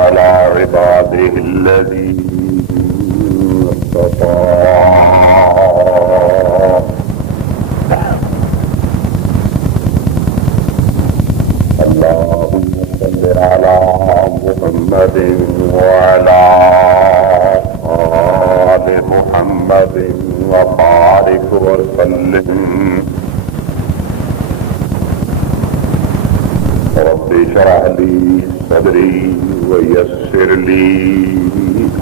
على عباده الذين اصطفى اللهم صل على محمد وعلى آل محمد وبارك وسلم رب اشرح لي صدري ويسر لي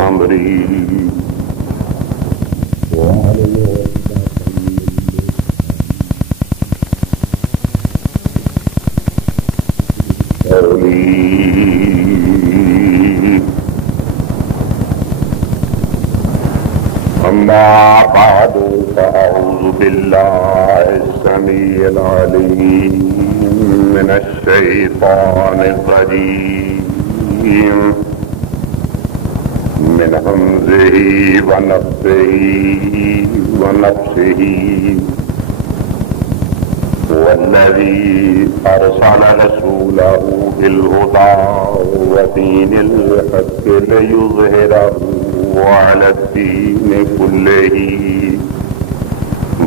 أمري أما بعد فأعوذ بالله السميع العليم من الشيطان الرجيم من همزه ونفسه ونفسه والذي أرسل رسوله بالهدى ودين الحق ليظهره على الدين كله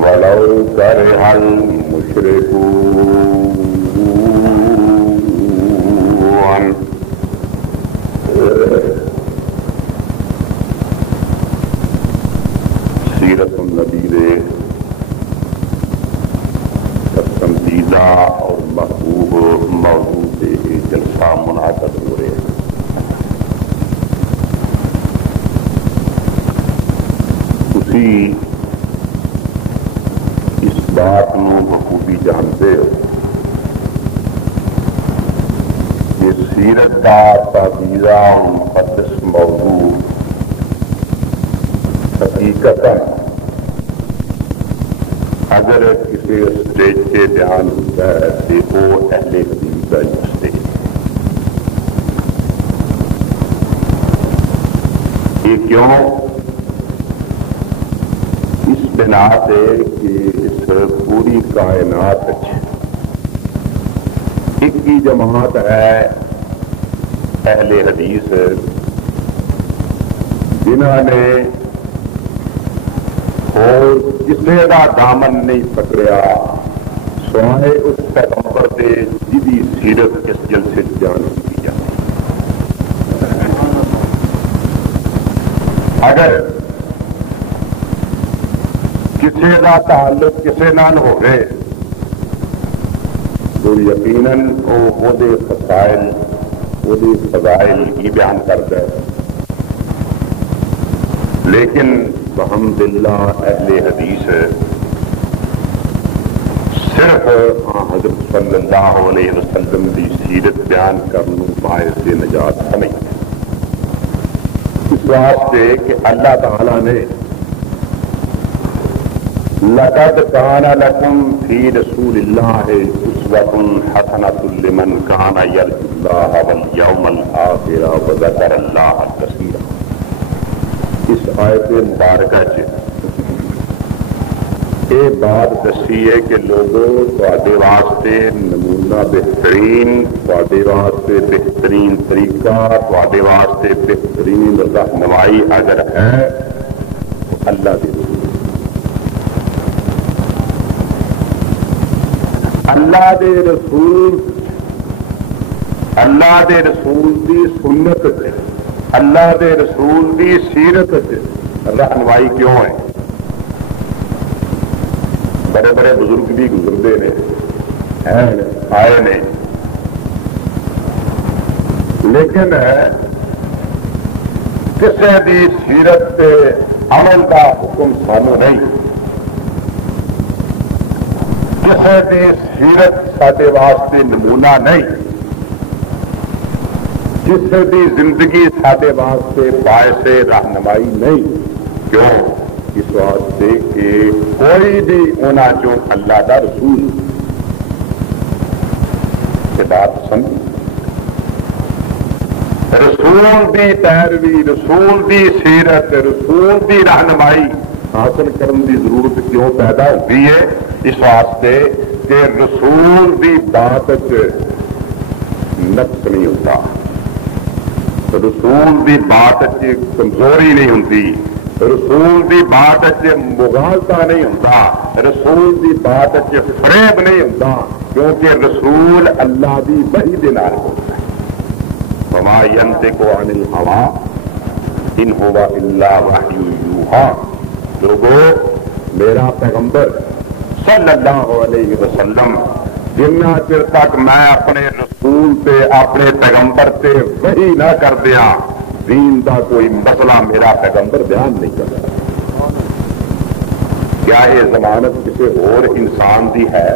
ولو كره المشركون. سیرت النبی پسندیدہ اور محبوب موضوع سے جلسہ منعقد ہو رہے ہیں. اسی اس بات کو بخوبی جانتے ہو کہ سیرت کا پاکیزہ اور مقدس موضوع حقیقتاً اگر کسی اسٹیج سے بیان ہوتا ہے تو وہ اہل حدیث کا اسٹیج. یہ کیوں؟ اس بنا سے کہ اس پوری کائنات ایک ہی جماعت ہے اہل حدیث جنہوں نے اور کسی کا دامن نہیں پکڑیا سوائے اس پیغمبر سے جدی سیرت اس جلسے بیان کی جائے. اگر کسی کا تعلق کسی نال ہوئے تو یقیناً وہ فضائل وہ فضائل ہی بیان کرتا ہے. لیکن الحمدللہ اہل حدیث صرف حضرت صلی اللہ علیہ وسلم کی سیرت بیان کرنے باعث نجات نہیں. اس واسطے کہ اللہ تعالی نے لقد كان لكم في رسول الله أسوة حسنة لمن كان يرجو الله واليوم الآخر وذكر الله كثيرا. اس آیت مبارکہ سے یہ بات دسی ہے کہ لوگوں تواڈے واسطے نمونہ بہترین، تواڈے واسطے بہترین طریقہ، تواڈے واسطے بہترین رہنمائی اگر ہے تو اللہ دی اللہ دے رسول دی سنت سے، اللہ دے رسول دی سیرت سے رہنمائی کیوں ہے؟ بڑے بڑے بزرگ بھی گزرتے ہیں آئے نے، لیکن کسی دی سیرت سے عمل کا حکم سانو نہیں. کسی دی سیرت سارے واسطے نمونہ نہیں. کسی دی زندگی سارے واسطے باعث رہنمائی نہیں. کیوں؟ اس واسطے کہ کوئی بھی ہونا جو اللہ کا رسول سے بات سمجھ، رسول دی پیروی، رسول دی سیرت، رسول دی رہنمائی حاصل کرنے کی ضرورت کیوں پیدا ہوتی ہے؟ اس واسطے کہ رسول دی بات نقص نہیں ہوتا. رسول دی بات کمزوری نہیں ہوتی، رسول دی بات مغالطہ نہیں ہوتا، رسول دی بات فریب نہیں ہوتا، کیونکہ رسول اللہ دی وحی دے نال ہوتا ہے۔ وما ينطق عن الهوى ان هو الا وحی یوحی۔ لوگوں، میرا پیغمبر صلی اللہ علیہ وسلم جنہ چر تک میں اپنے رسول تے اپنے پیغمبر تے وحی نہ کر دیا، دین دا کوئی مسئلہ میرا پیغمبر بیان نہیں کرتا۔ کیا یہ ضمانت کسی اور انسان دی ہے،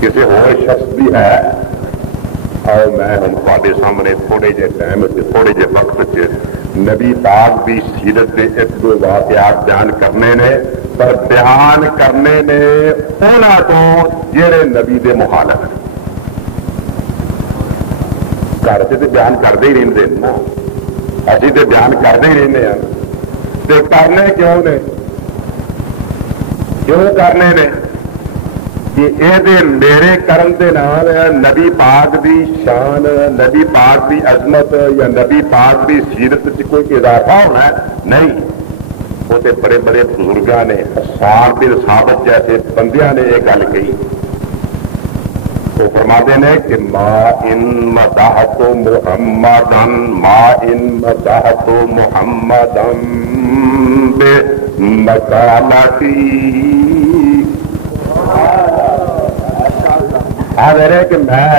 کسی اور شخص دی ہے؟ اور میں ہم تھوڑے سامنے تھوڑے جے ٹائم تھوڑے جے وقت نبی پاک دی سیرت کے ایک دو واقعات بیان کرنے نے، پر بیان کرنے نے انہاں تو جڑے نبی دے مخالف ہیں۔ گھر سے تو بیان کرتے ہی رہتے ہیں نا، اسی تو بیان کرتے ہی رہتے ہیں، تو کرنے کیوں نے؟ کیوں کرنے نے؟ کہ یہ میرے کرن دے نال نبی پاک دی شان، نبی پاک دی عظمت یا نبی پاک دی سیرت سے کوئی اضافہ ہونا ہے؟ نہیں۔ وہ تو بڑے بڑے بزرگاں نے، حسان بن ثابت جیسے بندیاں نے یہ گل کہی، وہ فرماتے ہیں کہ ما ان مدحت محمدن، ما ان مدحت محمدن بے مقالتی، حاضر ہے کہ میں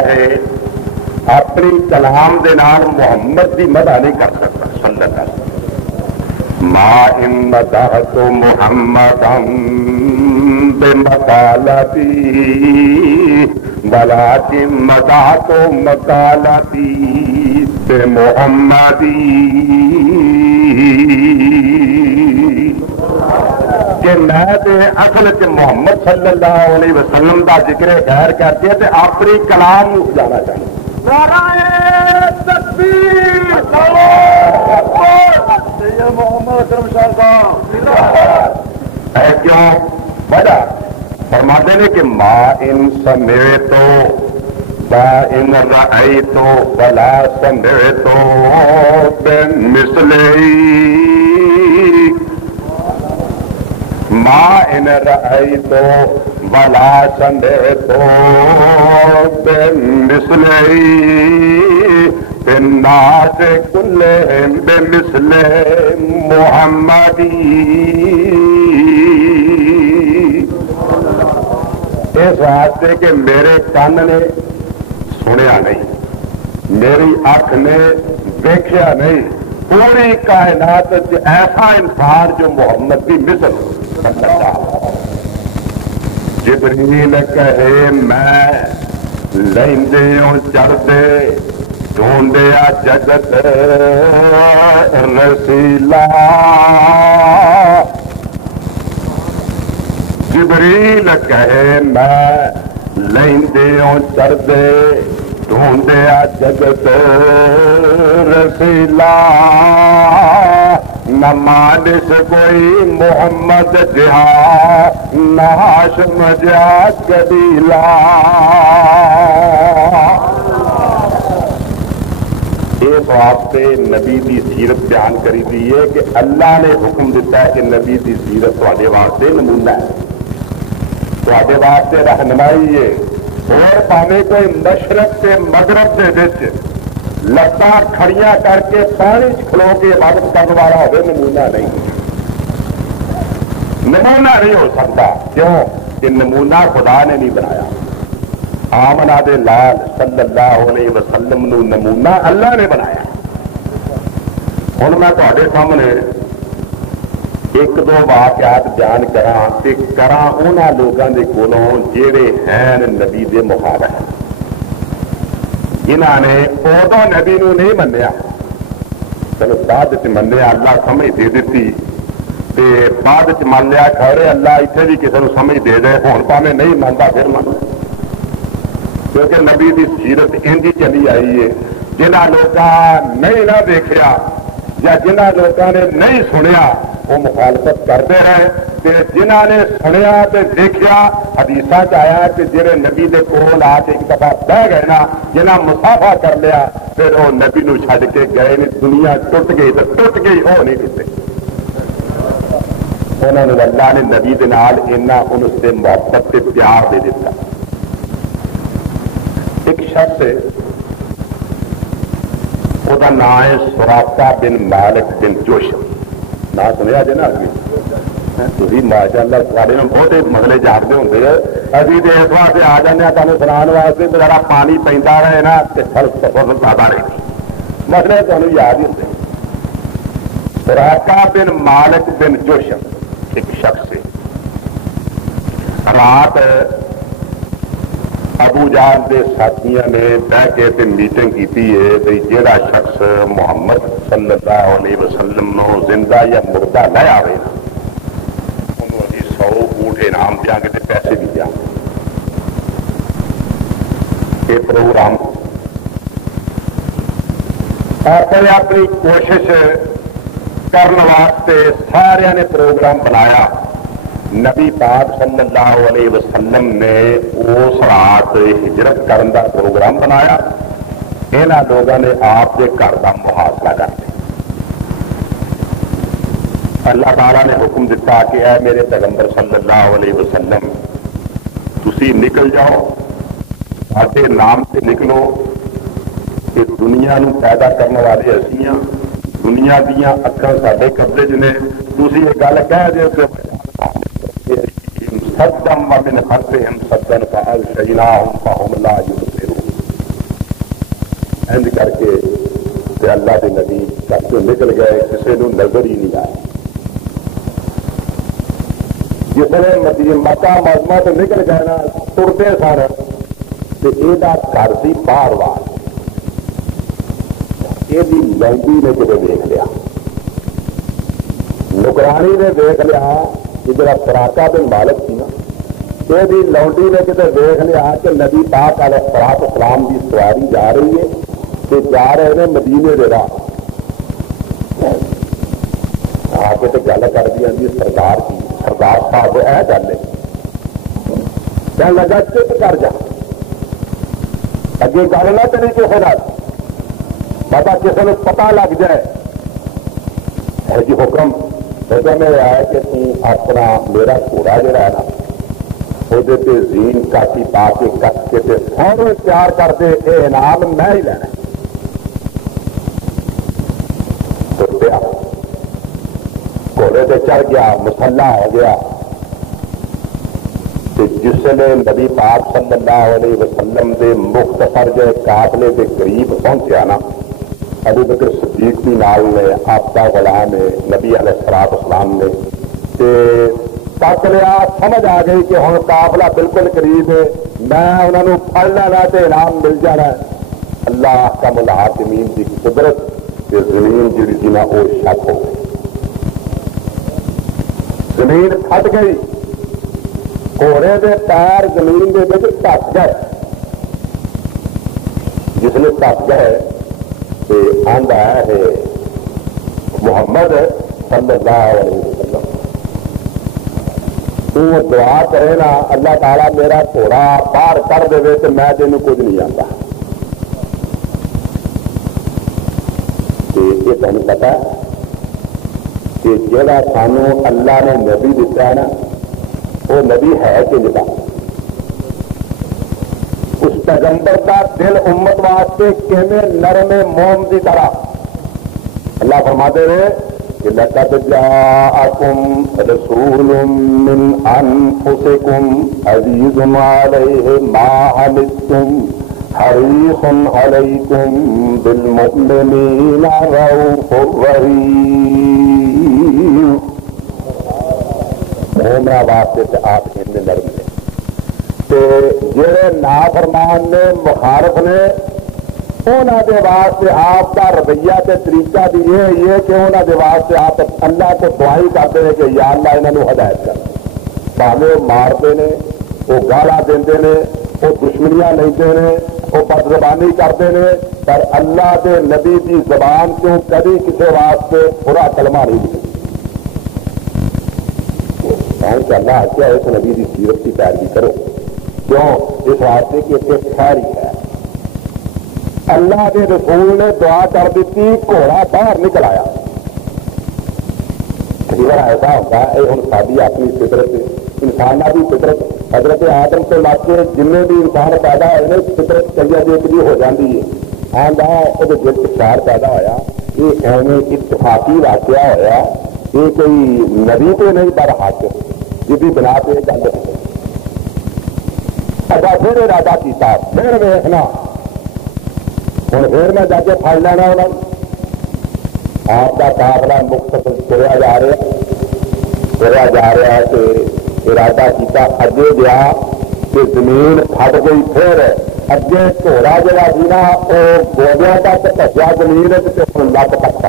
اپنی کلام دے نال محمد دی مدح نہیں کر سکتا صلی اللہ علیہ وسلم۔ ما ان مدحت محمدا بمقالتی ولکن مدحت مقالتی بمحمدی، کہ میں اصل محمد صلی اللہ علیہ وسلم دا ذکر خیر کر کے تے اپنی کلام جانا چاہتا۔ نعرہ تکبیر، محمد ہے کیوں وجہ؟ فرماتے ہیں کہ ما ان سمیتو با ان رأیتو ولا سمیتو بمثلہی، ما ان رأیتو ولا سمیتو بمثلہی الناس کلہم بمثل محمدی۔ اس واسطے کہ میرے کان نے سنیا نہیں، میری اکھ نے دیکھا نہیں، پوری کائنات ایسا انسان جو محمد کی مثل ہو۔ جبریل کہے میں لیندے چڑھتے ڈھونڈیا جگت رسیلا، جبریل کہے میں لیندے چڑھتے ڈھونڈیا جگت رسیلا، نہ مانس کوئی محمد جہاں نہ ہاشم جا قبیلہ۔ اس واسطے نبی دی سیرت بیان کری دی ہے کہ اللہ نے حکم دیتا ہے کہ نبی دی سیرت تھوڑے واسطے نمونہ ہے، تھوڑے واسطے رہنمائی ہے، اور پانے کوئی مشرق سے مغرب دے وچ لتاں کھڑیاں کر کے پانی کھلو کے عبادت کرنے والا ہوئے نمونہ نہیں، نمونہ نہیں ہو سکتا۔ کیوں کہ نمونہ خدا نے نہیں بنایا، آمنہ دے لال صلی اللہ علیہ وسلم نو نمونہ اللہ نے بنایا۔ ہوں میں تھوڑے سامنے ایک دو واقعات بیان کراں انہاں لوگاں دے کولوں جہے ہیں نبی دے مخالف، جنہاں نے ادو نبی نو نہیں منیا، چلو بعد منیا، اللہ سمجھ دے دیتی، تے بعد من لیا کھڑے اللہ اتنے بھی کسی کو سمجھ دے دے، ہوں پاویں نہیں منتا پھر من، کیونکہ نبی دی سیرت انجی چلی آئی ہے۔ جنہ لوگاں نہیں نہ دیکھا یا جنہ لوگوں نے نہیں سنیا وہ مخالفت کرتے رہے، تے جنہ نے سنیا تے دیکھا حدیثاں آیا کہ جہے نبی دے کول آ کے ایک دفعہ بہ گئے نا، جنہ مسافہ کر لیا پھر وہ نبی نو چھڈ کے گئے نے، دنیا ٹوٹ گئی تو ٹوٹ گئی، وہ نہیں ٹوٹے. انہوں نے اللہ نے نبی دے نال اینا انس سے محبت سے پیار دے دیتا. ایک شخص ہے، وہ نام ہے سراقہ بن مالک بن جوشم. نام سنیا جی نا ابھی تھی ماشاء اللہ سارے بہت مسئلے جانتے ہوں. ابھی تو اس واسطے آ جانے تمہیں سنا واسطے ذرا پانی پہ رہے نا فصل زیادہ رہے مسئلے تمہیں یاد ہی ہوتے. سراقہ بن مالک بن جوشم ایک شخص ہے. رات ابو جہل کے ساتھیوں نے بہ کے میٹنگ کی ہے کہ جہاں شخص محمد صلی اللہ علیہ وسلم نو زندہ یا مردہ لے آئے نا انہوں ابھی 100 اونٹ انعام دیا گے تو پیسے بھی دیا گے. یہ پروگرام اپنی کوشش کرنے واسطے سارے نے پروگرام بنایا. نبی پاک صلی اللہ علیہ وسلم نے اس رات ہجرت کرنے کا پروگرام بنایا. یہاں لوگوں نے آپ کے گھر کا محاصرہ کر دیا. اللہ تعالیٰ نے حکم دیتا کہ اے میرے پیغمبر صلی اللہ علیہ وسلم تسی نکل جاؤ، سارے نام سے نکلو کہ دنیا نو پیدا کرنے والے اسی ہاں، دنیا دیا اکھاں سارے قبضے چ نے. تسی یہ گل کہہ دیو کہ صدم ومن خلفہم صدن فاغشیناہم فہم لا یبصرون. انج کر کے اللہ کے نبی گھر سے نکل گئے، کسی کو نظر ہی نہیں آیا. جس نے مکہ معظمہ تو نکل گئے نا ترتے سن تو یہ گھر سی باہر وار یہ لونڈی نے کتنے دیکھ لیا، نگرانی نے دیکھ لیا کہ جڑا سراقہ بن مالک سی نا یہ لونڈی نے کتنے دیکھ لیا کہ نبی پاک علیہ الصلوۃ والسلام کی سواری جا رہی ہے کہ جا رہے ہیں مدینے دے راہ. آ کے تو گل کر دی جی سرکار کی، سردار صاحب یہ گل ہے کہنے لگا چپ کر جا، اگے گل نہ کری کسی نال، بابا کسی کو پتا لگ جائے. جی حکم میں آیا کہ تم اپنا میرا گھوڑا جڑا ہے نا وہ زین کاٹی پا کے کٹ کے فوراً تیار کر دے، یہ انعام میں ہی لینا. گھوڑے سے چڑھ گیا، مسلح ہو گیا. جس نے نبی پاک صلی اللہ علیہ وسلم کے مختصر جو قافلے کے قریب پہنچیا نا، ابو بکر صدیق بھی نال نے، آپ کا غلام ہے نبی علیہ الصلوۃ والسلام نے تک لیا. سمجھ آ گئی کہ ہوں قافلہ بالکل قریب ہے، میں انہوں نے پڑ لینا تو انعام مل جانا ہے. اللہ کا الحاکمین کی قدرت کہ زمین جڑی تھی نا وہ شک ہو گئی، زمین پھٹ گئی، گھوڑے کے پیر زمین کے بچ ٹک گئے. جس نے ٹک گئے آندا ہے محمد صلی اللہ علیہ وسلم تو دعا کرے نا اللہ تعالیٰ میرا گھوڑا باہر کر دے تو میں تینوں کچھ نہیں آتا. یہ تمہیں پتا کہ جہاں سانو اللہ نے نبی دیتا ہے نا وہ نبی ہے کہ نہیں. اس پیغمبر کا دل امت واسطے کیویں نرم موم کی طرح. اللہ فرماتے ہیں کہ لقد جاءکم رسول من انفسکم عزیز علیہ ما عنتم حریص علیکم بالمؤمنین رؤوف رحیم. مومنا واسطے سے آپ ان نرم ہیں. جڑے نافرمان نے مخالف نے انہوں کے واسطے آپ کا رویہ تے طریقہ بھی یہ کہ انہوں کے واسطے آپ اللہ کو دعائی کرتے ہیں کہ یا اللہ انہوں ہدایت کر. بھاوے وہ مارتے ہیں، وہ گالاں دیندے نے، وہ دشمنیاں لیندے نے، وہ بدزبانی کرتے ہیں، پر اللہ کے نبی کی زبان کو کبھی کسی واسطے برا کلمہ نہیں لکھتے. کہ اللہ کیا اس نبی کی سیرت کی پیروی کرو، کیوں؟ اس واسطے کہ اتنے خیر ہی ہے. اللہ کے رسول نے دعا کر دیتی، گھوڑا باہر نکل آیا. کئی بار ایسا ہوتا ہے، ہوں ساری اپنی فطرت انسانوں کی فطرت حضرت آدم سے لگ کے جن بھی انسان پیدا ہوئے فطرت کئی ایک جی ہو جاتی ہے. آدھا وہ دل خیال پیدا ہوا، یہ ایویں اتفاقی واقعہ ہوا، یہ کوئی نبی تو نہیں پر حق جی بنا پہ گل اچھا پھر ارادہ کیا، پھر ویخنا ہوں پھر میں جا کے پڑ لینا انہوں آپ کا قافلہ مختصر تریا جا رہا ہے کہ ارادہ کیا اگے گیا کہ زمین پھٹ گئی، پھر اگے گھوڑا جہاں سی نا وہ گوڈیا تک پچیا زمین ہوں لگ تک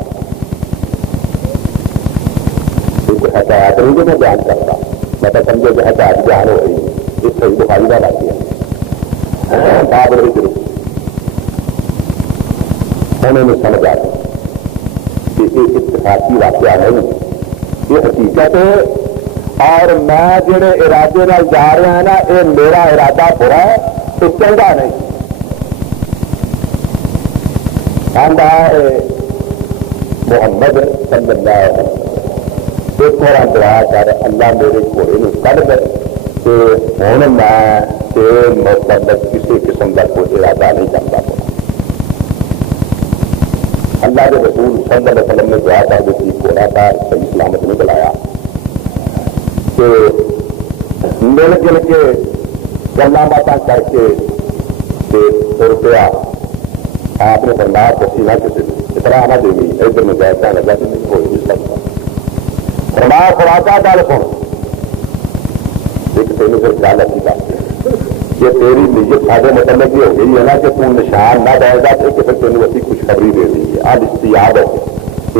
حکایت نہیں کہ میں بیان کرتا، میں تو سمجھے کہ حکایت بیان ہو رہی ہے، اس صحیح بخاری کا واقعہ بات بڑی ضرور انہوں نے سمجھ آ گئی کہ یہ اتفاقی واقعہ نہیں، یہ حقیقت ہے. اور میں جڑے ارادے نال جا رہا ہے نا، یہ میرا ارادہ برا ہے، تو چنگا نہیں. محمد صلی اللہ علیہ وسلم ایک بار دعا کر اللہ میرے گھوڑے میں کھ دے کہ ہوں میں مطلب کسی قسم کا کوئی ارادہ نہیں کرتا. اللہ کے رسول صلی اللہ علیہ وسلم نے دعا کر دی، گھوڑا کا صحیح سلامت نکل آیا کہ مل جل کے گلا باتیں کر کے تر پیا. آپ نے فرمایا کسی نہ کسی اتنا نہ دے گی، ادھر میں جائے لگا کہ ہو نہیں سکتا. فرمایا خواجہ گل سن، ایک تین پھر خیال رکھی بات یہ تیری نیت سارے متعلق یہ ہو گئی ہے نا کہ تم نشان نہ دے گا کہ پھر تینوں اسی خوشخبری دے دیں گے. آج استیاب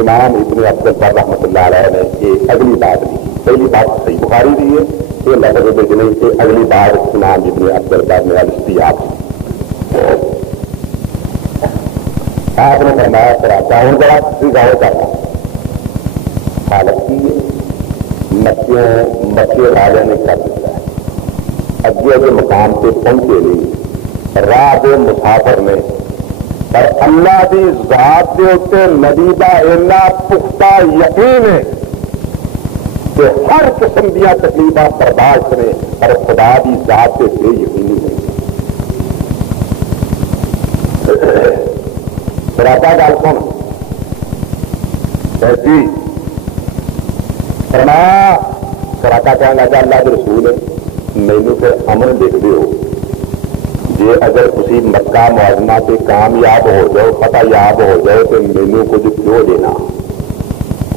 امام ابن عبد البر رحمۃ اللہ علیہ نے یہ اگلی بات دی، پہلی بات صحیح بخاری دی ہے، یہ لفظ بھیجنے سے اگلی بات امام ابن عبد البر نے استیاب آپ نے فرمایا کراتا ہوں ذرا کسی گاؤں کرنا حالت کی مکے والے نے کر دیا ہے. اگے اگے مقام پہ پہنچے نہیں، راہ دے مسافر نے، پر اللہ کی ذات کے اتنے نبی کا اینا پختہ یقین ہے کہ ہر قسم دیا تکلیفاں برداشت کرے، پر خدا کی ذات سے بے یقینی نہیں. راتا گل سن ایسی فرمایا، راتا کہنے لگا اللہ کے رسول ہے مینو پھر امن لکھ دیو، جی اگر تھی مکہ معظمہ سے کامیاب ہو جاؤ، فتح یاب ہو جاؤ تو مینو کچھ کیوں دینا.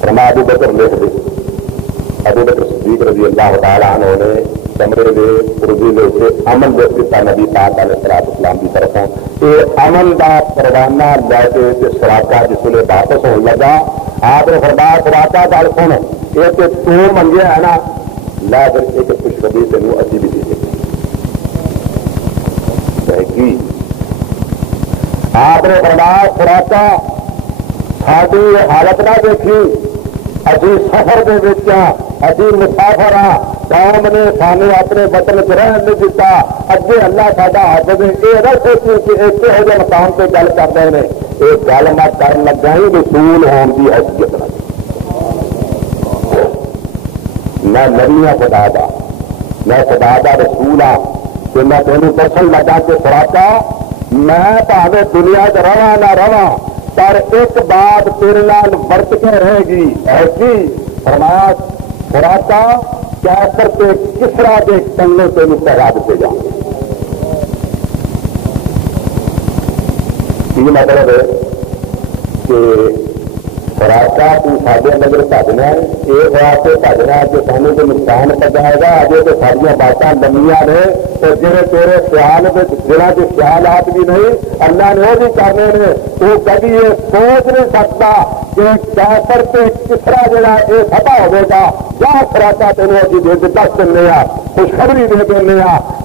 فرمایا ابو بکر لکھ دے. ابو بکر صدیق رضی اللہ تعالیٰ عنہ نے کمرے دے پرزی دے سے امن لکھ دیتا نبی پاک علیہ الصلوۃ والسلام کی طرفوں. یہ امن کا پروانہ لے کے سراکا جس نے واپس ہونے لگا، آپ نے فرمایا سراکا گل سن، یہ تو منگے ہے نا، لا کر ایک خوشخبری تینوں اسی بھی دے دیں. آپ نے فرمایا سراکا ساری حالت نہ دیکھی، ابھی سفر کے بچ ابھی مسافر ہاں، قوم نے سانے اپنے وطن چ رہن نہیں دیتا، اگے اللہ ساڈا حافظ ہے. یہ نہ سوچیں کہ ایک یہو جہے مقام سے گل کر رہے ہیں، یہ گل میں کر لگا ہی رسول ہون کی حیثیت نہ میں نبی ہوں خدا دا، میں خدا دا رسول ہاں کہ میں تینوں دسن لگا کہ سراکا میں پاوے دنیا چ رہا نہ رہا پر ایک بات تیرے نال ورت کے رہے گی ایسی. فرمایا سراکا کیسر کے کسرا کے کنگوں تینوں پہرا دیتے جاؤں. یہ مطلب ہے کہ سراکا تاڈے نظر بھجنا ہے، یہ واسطے بھجنا ہے کہ سانو کو نقصان پہنچائے گا. اجے تو ساری باتیں لمبیاں نے، تو جڑے تیرے خیال جہاں کے خیالات بھی نہیں اللہ نے وہ بھی کرنے نے، وہ کبھی یہ سوچ نہیں سکتا کہ کیسر سے کسرا جڑا یہ فتح ہوگا. جا سراکا تینوں ابھی دس دیں خوشخبری دے دیں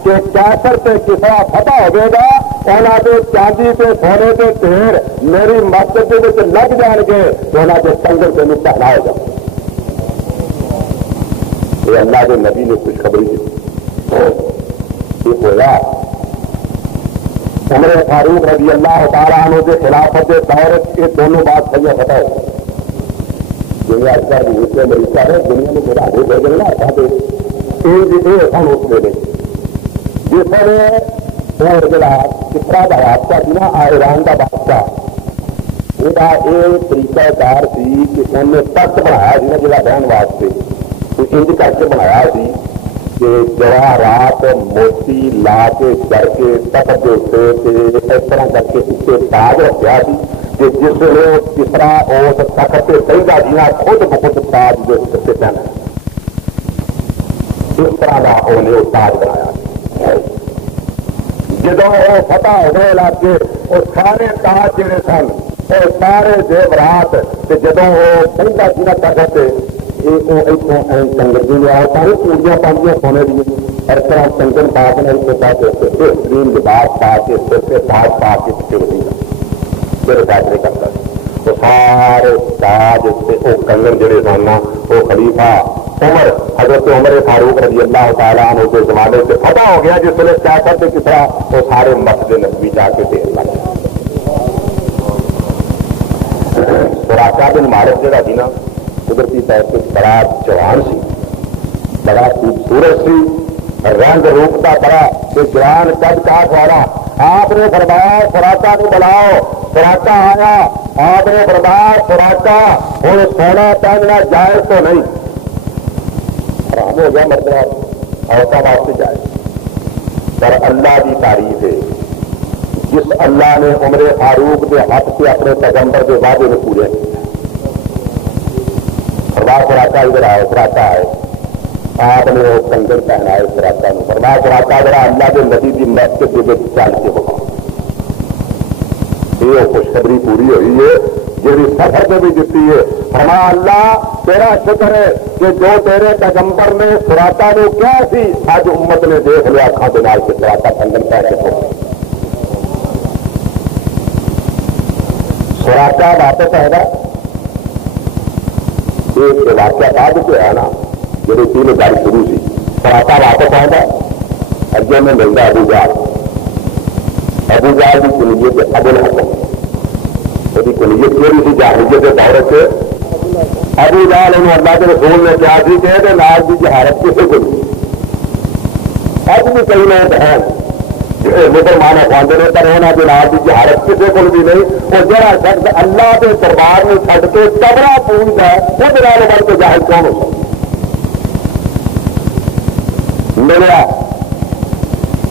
کہ کیسر سے کسرا فتح ہوگا. انہوں کے چاندی کے سونے کے ڈھیر میری مسجد کے لگ جان گے، انہوں کے سنگل تینوں پہنا ہوگا. یہ اللہ کے نبی نے خوشخبری دی. یہ ہوا عمر فاروق رضی اللہ تعالیٰ عنہ کے خلافت دور یہ دونوں بات صحیح پتہ ہے دنیا کا بھی امریکہ ہے دنیا میں میرا آگے بڑھ گیا چاہتے سن اس ویلے جس نے وہ جڑا کسرا کا بادشاہ سی نا ایران کا بادشاہ یہ طریقہ کار سی کہ انہیں تخت بنایا سی نا جگہ بہن واسطے تو انج کر کے بنایا سی کہ جڑا رات موتی لا کے کر کے تخت کے اتنے اس طرح کر کے اسے تاج رکھا سی کہ جس نے کس طرح اس تخت سے پہنتا جی خود بخود تاج جو سے پہنا اس طرح کا انہیں وہ تاج بنایا جدو وہ فتح ہو گئے علاقے وہ سارے تاج جڑے سن وہ سارے زیورات جدو وہ پہنتا سی نا تخت کنگن بھی لیا ساری چوڑیاں پانچیاں سونے دی ہر طرح کنگن پا کے بہترین لباس پا کے سر سے تاج پا کے پیچھے میرے فیصلے کرتا وہ سارے تاج وہ کنگن جڑے سن وہ خلیفہ عمر حضرت عمر فاروق رضی اللہ تعالیٰ عنہ کے زمانے سے فتح ہو گیا جس نے کیا کرتے کس طرح وہ سارے مسجد نبوی جا کے دیر لگ سراقہ بن مالک جڑا سی نا قدرتی طور پہ بڑا جوان سی بڑا خوبصورت سی رنگ روپ کا بڑا جوان قد کاٹ والا آپ نے فرمایا سراقہ کو بلاؤ سراقہ آیا آپ نے فرمایا سراقہ ہوں سونا پہننا جائز تو نہیں حرام ہو گیا مطلب عورتوں واسطے جائے پر اللہ کی تعریف ہے جس اللہ نے عمر فاروق کے ہاتھ سے اپنے پیغمبر کے وعدے میں پورے فرمایا سراقہ ادھر آئے سراقہ آئے آپ نے وہ کنگن پہنائے سراقہ میں فرمایا سراقہ ذرا اللہ کے نبی کی مسجد کے دل چل کے بخاؤ یہ خوشخبری پوری ہوئی ہے جی سفر میں بھی دیتی ہے فرمایا اللہ تیرا شکر ہے کہ جو تیرے پیغمبر نے سراقہ نے کیا سی آج امت نے دیکھ لیا اکھاں دے نال کہ سراقہ کنگن پہن کے ہو سراقہ واپس آئے گا یہ واقعہ بعد سے ہے نا میری تین گاڑی شروع سی سراقہ واپس آئے گا اگے میں ملتا ابو جہل کی کنیت ابو الحکم وہ کنیت کیوں سی جاہلیت کے دور سے ابو جہل انہوں اللہ کے رسول نے کیا سی کہ نال کی جہالت کسی کو نہیں اب بھی کئی لوگ ہیں مسلمان خواندے نے پر انہوں کی نال کی جہالت کسی کو بھی نہیں اور جڑا شخص اللہ کے دربار میں چھڈ کے قبرہ پوجتا ہے وہ نال بڑھ کے جاہل کون ہو سکتا ملیا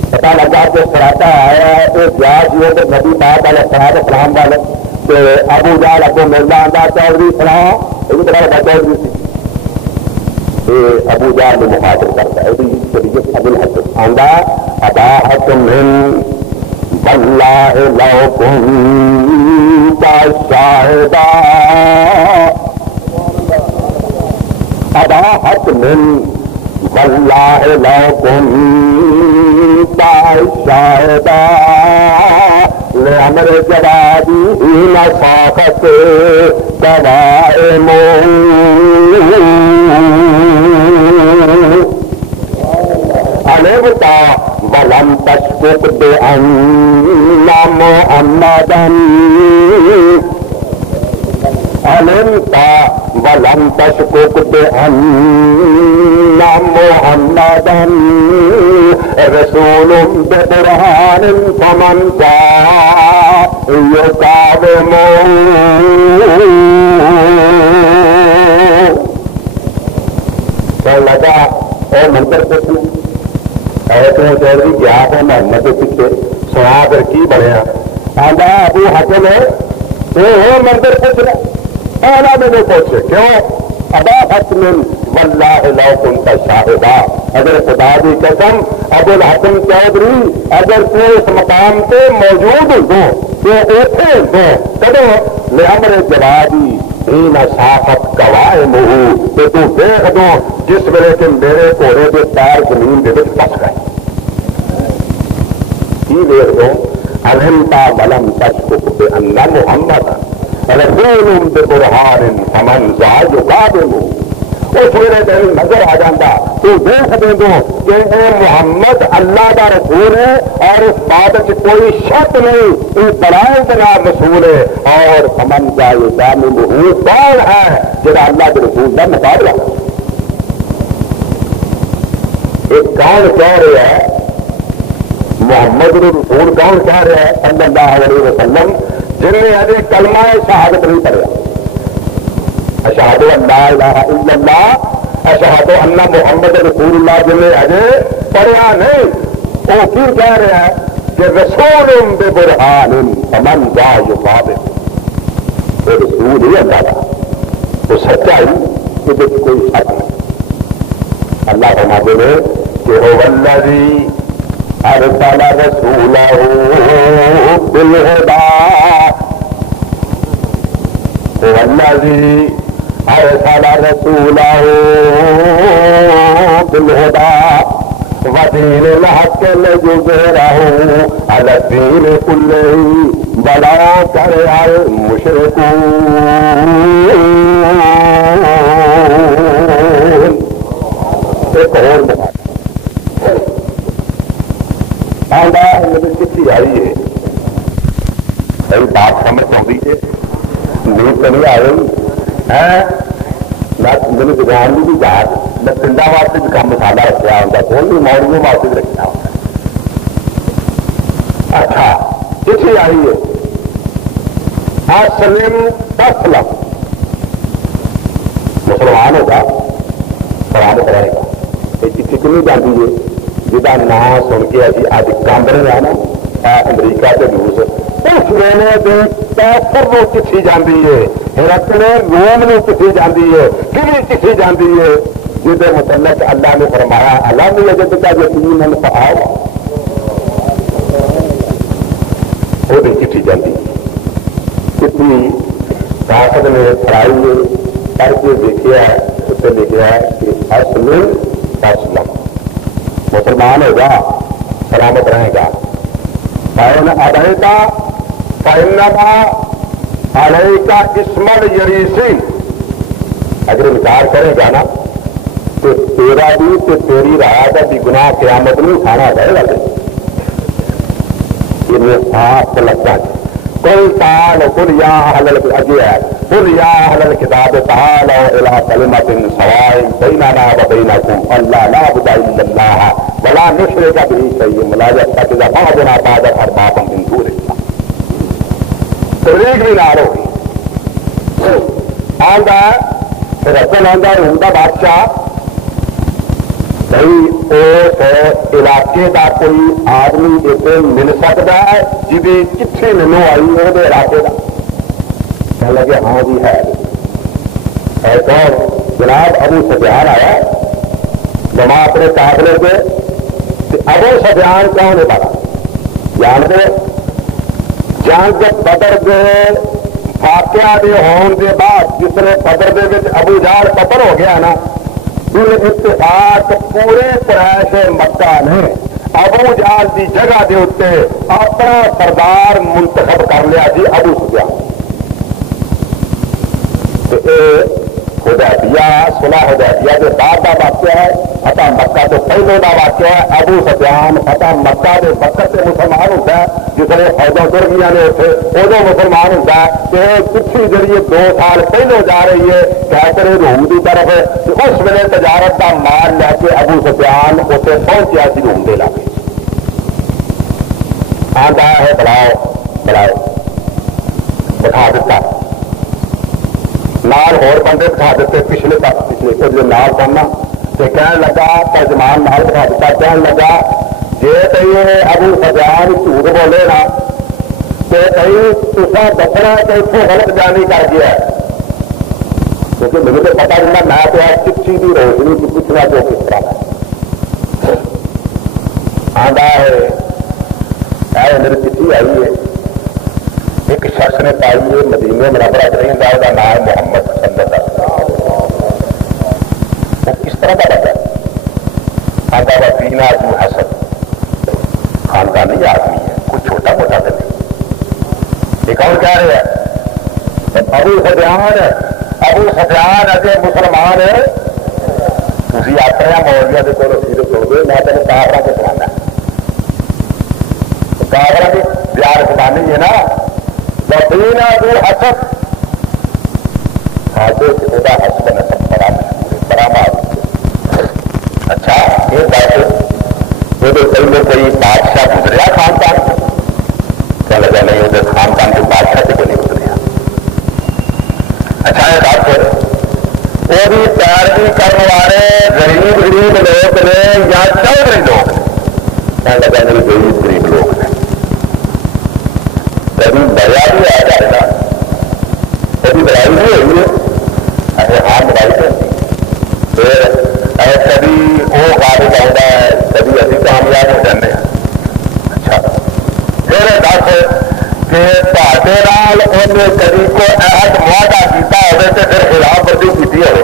پتا لگا کہ سراقہ آیا ہے تو جاج یہ کہ نبی پاک والے سلام اسلام والے کہ ابو جہل ابو مرزا آدھا چودھری سلام یہ بڑا بڑا چودھری سی یہ ابو جہل میں مخاطب کرتا ہے شریعت ابو الحسن آدھا اباحت من واللہ لو کنت شاہدا اباحت من واللہ لو کنت شاہدا لعمر جوادی نصاحت قوائم علمتا ولم تشکک بأن محمدا علمتا ولم تشکک بأن محمدا رسول ببرهان فمن جاء يقاومه کہنے لگا اے منظر پوچھنا اے تو چودھری گیا ہے محمد کے پیچھے سنا کر کی بنیا آدھا ابو حکم ہے وہ منظر پوچھنا پہلا میں نے پوچھے کیوں ابا حکم واللہ لو کنت شاہدا اگر خدا کی قسم ابو الحسن چودھری اگر تو اس مقام پہ موجود ہو تو ایسے ہو کدو لعمر جوادی حین صافت قوائمہ کہ تو دیکھ دو جس ویلے کہ میرے گھوڑے کے پیر زمین دے وچ پس گئے کی دیکھ دو علمتا ولم تشکک بأن محمدا رسول ببرهان فمن ذا يقابله اس ویلے تین نظر آ جاتا تو دیکھ دیں دو کہ اے محمد اللہ کا رسول ہے اور اس بات کوئی شک نہیں یہ بڑائے بنا رسول ہے اور امن کا یہ جامع کون ہے جہاں اللہ کے رسول کا مقابلہ ایک کون کہہ رہا ہے محمد رسول کون کہہ رہا ہے صلی اللہ علیہ وسلم جن نے ابھی کلمہ شہادت نہیں پڑھا اشہد ان لا الہ الا اللہ اشہد ان محمد رسول اللہ جن نے ابھی پڑھا نہیں وہ کیوں کہہ رہا ہے کہ رسول ببرہان فمن ذا یصادق وہ رسول ہی اللہ کا وہ سچائی کہ کوئی شک نہیں اللہ فرماتے ہیں کہ هو الذی ارسل رسولہ بالہدی هو الذی ارسل رسولہ بالہدی ودین الحق ليظهره علی الدین کلہ ولو کرہ المشرکون ایک اور میری چٹھی آئی ہے کئی بات سمجھ آئی ہے نیوز تو نہیں آ رہی ہے میری دکان کی بھی جات میں پنڈا واسطے بھی کام مسالہ رکھا ہوتا کون بھی موڑیوں واسطے بھی رکھا ہوتا اچھا چٹھی آئی ہے اسلم تسلم مسلمان ہوگا قرآن پڑھے گا یہ چٹھی کیوں جاتی ہے جہاں نام سن کے ابھی اج کامب رہے ہیں نا امریکہ کے روس اس ویلے کیفر نو چٹھی جاتی ہے ہرقل روم نو چٹھی جاتی ہے کیوں چٹھی جاتی ہے جہد متعلق اللہ نے فرمایا الم یجد کا یتیما فآویٰ وہ چٹھی جاتی چٹھی کافر نے پڑھائی ہے پڑھ کے دیکھا ہے اس سے لکھا ہے کہ اسلم تسلم مسلمان ہوگا سلامت رہے گا فإن أبيت فإنما عليك اسم اليریسی اگر انکار کرے گا نا تو تیرا بھی تو تیری رعایا کا بھی گناہ قیامت میں اٹھانا جائے گا یہ صاف لگتا ہے قل تعالوا قل يا أهل الكتاب قل يا أهل الكتاب تعالوا إلى كلمة سواء بيننا وبينكم ألا نعبد إلا الله ولا نشرك به شيئا ولا يتخذ بعضنا بعضا أربابا من دون الله تبلیغ بھی نہ ہوگی آندا رسول آندا ہوندا بادشاہ بھائی اس علاقے کا کوئی آدمی اتنے مل سکتا ہے جی چٹھی مینو آئی وہ علاقے کا کہنے لگے ہاں جی ہے کون جناب ابو سفیان آیا جمع اپنے قافلے سے ابو سفیان کون ہے پتا جانتے جنگ بدر کے واقعہ کے ہون کے بعد جس نے بدر کے ابو جہل قتل ہو گیا نا اتفاق پورے قریش مکہ نے ابو جہل کی جگہ کے اتنے اپنا سردار منتخب کر لیا جی ابو سفیان حدیبیہ صلح حدیبیہ کے بعد کا واقعہ ہے فتح مکہ تو پہلے کا واقعہ ہے ابو سفیان فتح مکہ کے وقت سے مسلمان ہوتا ہے جس نے فوجوں تر گیا نے اتنے ادو مسلمان ہوتا ہے کہ چٹھی ذریعے 2 سال پہلے جا رہی ہے کیسر روم کی طرف اس ویلے تجارت کا مال لے کے ابو سفیان اتنے پہنچیا سی روم کے علاقے آتا ہے بڑھاؤ بڑھاؤ بٹھا دیتا نال اور بندے بٹھا دیتے پچھلے تک پچھلے کو نال کرنا تو کہنے لگا ترجمان نال بٹھا دیتا کہنے لگا جی کہیں ابو سفیان جھوٹ بولے نا تو کہیں تصا دسنا کہ اتنے غلط جانی کر گیا کیونکہ مجھے تو پتا چلا میں تو چٹھی کی روشنی کی پوچھنا جو کس طرح ہے آدھا ہے میری چٹھی آئی ہے ایک شخص نے پائی ہے مدینے منورہ میں رہتا ہے نام محمد صلی اللہ علیہ وسلم وہ کس طرح کا بتا ہے آدھا وہ بینا جو حسن خاندانی آدمی ہے کچھ چھوٹا موٹا تو نہیں ایک اور کہہ رہے ہیں ابو سفیان اگے مسلمان ہے تھی اپنے مولویا کے کول سیرت سن دو میں تمہیں کافر کے سنانا کافر کی پیار زبانی ہے نا بفینا دو حسب آگے وہ حسب نسب بڑا برآمد اچھا یہ بات وہ کوئی بادشاہ گزریا خاندان کیا لگا نہیں وہ خاندان کے بادشاہ سے کوئی نہیں گزریا اچھا یہ بات وہ بھی پیروی کرنے والے غریب غریب لوگ نے یا چودھری لوگ کیا لگا نہیں غریب غریب لوگ نے کبھی بڑا بھی آ جائے گا کبھی بڑائی بھی ہوئی ہے اچھا ہاں بڑائی تو پھر کبھی وہ غالب آتا ہے کبھی ابھی کامیاب ہو جاتے ہیں اچھا پھر دس کہ تے نال انہیں کبھی کو عہد معاہدہ کیتا ہوئے تو پھر خلاف ورزی کی ہوئے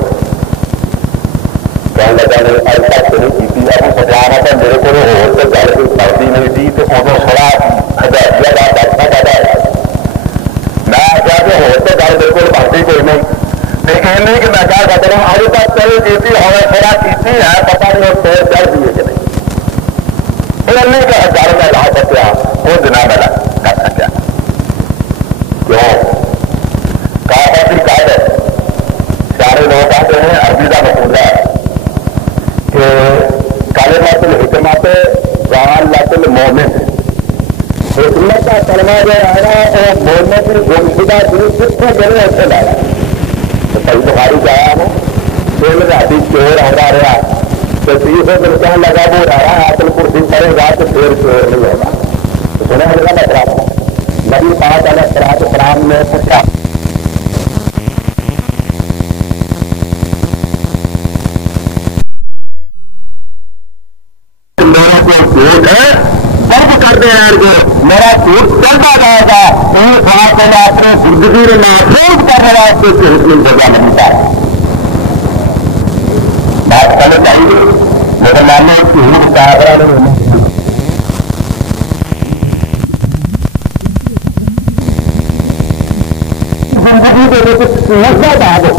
کہنے لگا نے ایسا تو نہیں کی ابو سجانا تو میرے کو ہو تو گل کوئی سردی نہیں تھی تو ادو سڑا ہدایت کا بادشاہ پیدا ہے میں کیا کہ ہو تو گل بالکل بنتی کوئی نہیں لیکن نہیں کہ میں کیا کہتا ہوں ابھی تک چلی کی ہمیں تھوڑا کی ہے پتا نہیں وہ پیر چڑھ دیے کہ نہیں پھر نہیں کہ گل میں لا سکیا وہ دن میں کر سکیا کیوں کافر کی قید ہے سارے لوگ آتے ہیں عربی کا مفہوم ہے کہ کلمۃ الحکمت ضالۃ المومن حکمت کا کلمہ جو ہے نا وہ مومن کی گمشدہ دل کتنے گئے ایسے لایا تو صحیح بخاری سے آیا ہوں دل راتی چور آتا رہا تو 30 دن کہنے لگا وہ رہا آتل کرسی کرے گا تو پھر چور نہیں ہوگا تو سنا ہے نا مطلب نبی پاک علیہ السلام نے پوچھا میرا کوئی جھوٹ ہے اب کر دیں یار کو میرا جھوٹ چلتا جائے گا یہ خاص میں اپنی زندگی میں محفوظ کرنے واسطے حکم سزا نہیں چاہیے بات کرنا چاہیے مسلمانوں کی حکم کا آگرہ نہیں ہونا زندگی کے لیے کچھ سمجھنا چاہ دو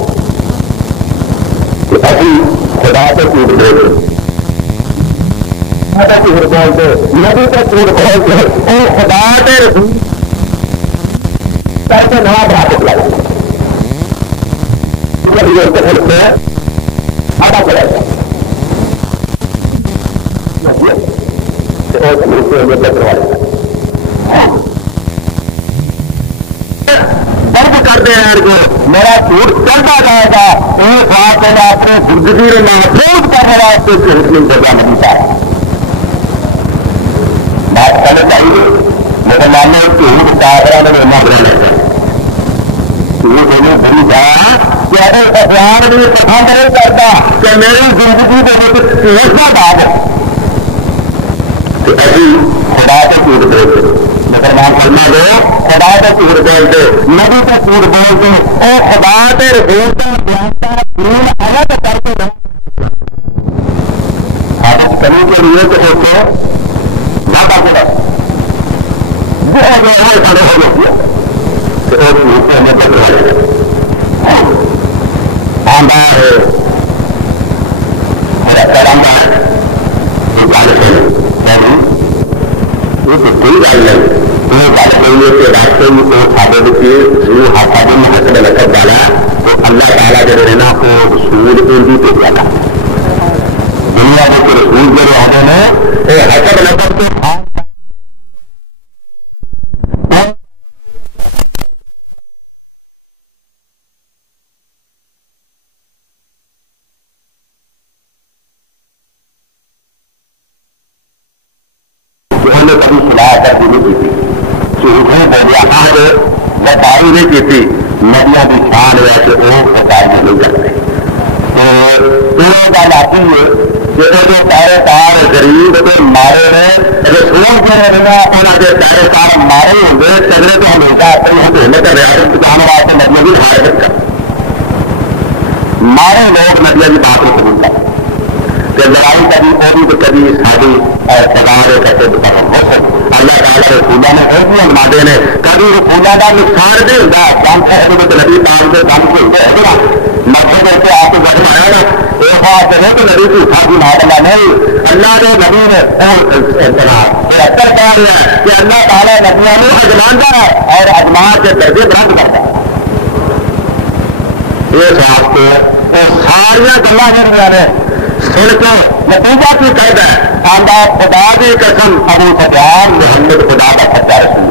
کہ ابھی خدا سے ٹوٹ دے نبی کو بولتے نبی کو ٹوٹ بولتے اور خدا کے رسول پیسے نہ بڑھا کے پلا آدھا کرے گا کر دیں یار کو میرا جھوٹ چلتا جائے گا ایک ہاتھ میں اپنی زندگی میں محفوظ کرنے واسطے حکم سزا نہیں چاہیے بات کرنا چاہیے مسلمانوں کی حکم کا آگرہ میں ہونا بڑھنا چاہیے بڑی بات کہ اگر افراد بھی پسند نہیں کرتا کہ میری زندگی میں کچھ سوچنا بات ہے کہ ابھی خدا سے ٹوٹ بولتے مسلمان کرنا دو خدا سے ٹوٹ بولتے نبی سے ٹوٹ بولتے اور خدا سے رسول عادت کرتے عادت کرنے کے لیے تو ہوتے ہیں بہت کھڑے ہونے کیا کوئی گل نہیں یہ گل کہیے کہ راستے میں تو سارے بچے جو حسب محسب لقب والا تو اللہ تعالیٰ جڑے نا وہ رسول ان کی تو زیادہ دنیا کے رسول جو رہتے ہیں یہ حسب لقب تو کبھی سلاح کر دی نہیں کی بتائی نہیں کی تھی ندیاں کی چھان ویسے وہ بتائی نہیں کرتے تو گل آتی ہے کہ وہ پیرے کار غریب کے مارے نے رسول جو ہے انہوں کے پیرے کار مارے ہوں گے چلے تو ہمیشہ اپنی حکومت ریاست بچانے واسطے ندیوں کی حفاظت کر مارے لوگ ندیاں کی بات نہیں قبول کرتے کہ لڑائی کبھی اور بھی کبھی ساری سوال کیسے اللہ تعالیٰ رسولہ نے ایسی مادے نے کبھی رسولہ کا نقصان بھی ہوتا ہے جان سے نبی پاک سے کام کے ہوتے ہیں نا مسجد سے آپ کو بڑھ آیا نا ایک بات کریں تو نبی کی ساتھی معاملہ نہیں. اللہ نے نبی نے اکثر کہا ہے کہ اللہ تعالیٰ نبیوں کو اجمانتا ہے اور اجمان کے درجے بلند کرتا ہے. اس واسطے ساریا گلا جڑیاں نے سن کے نتیجہ کی قید ہے آندہ خدا کی قسم ابو سفیان محمد خدا کا سچا رسول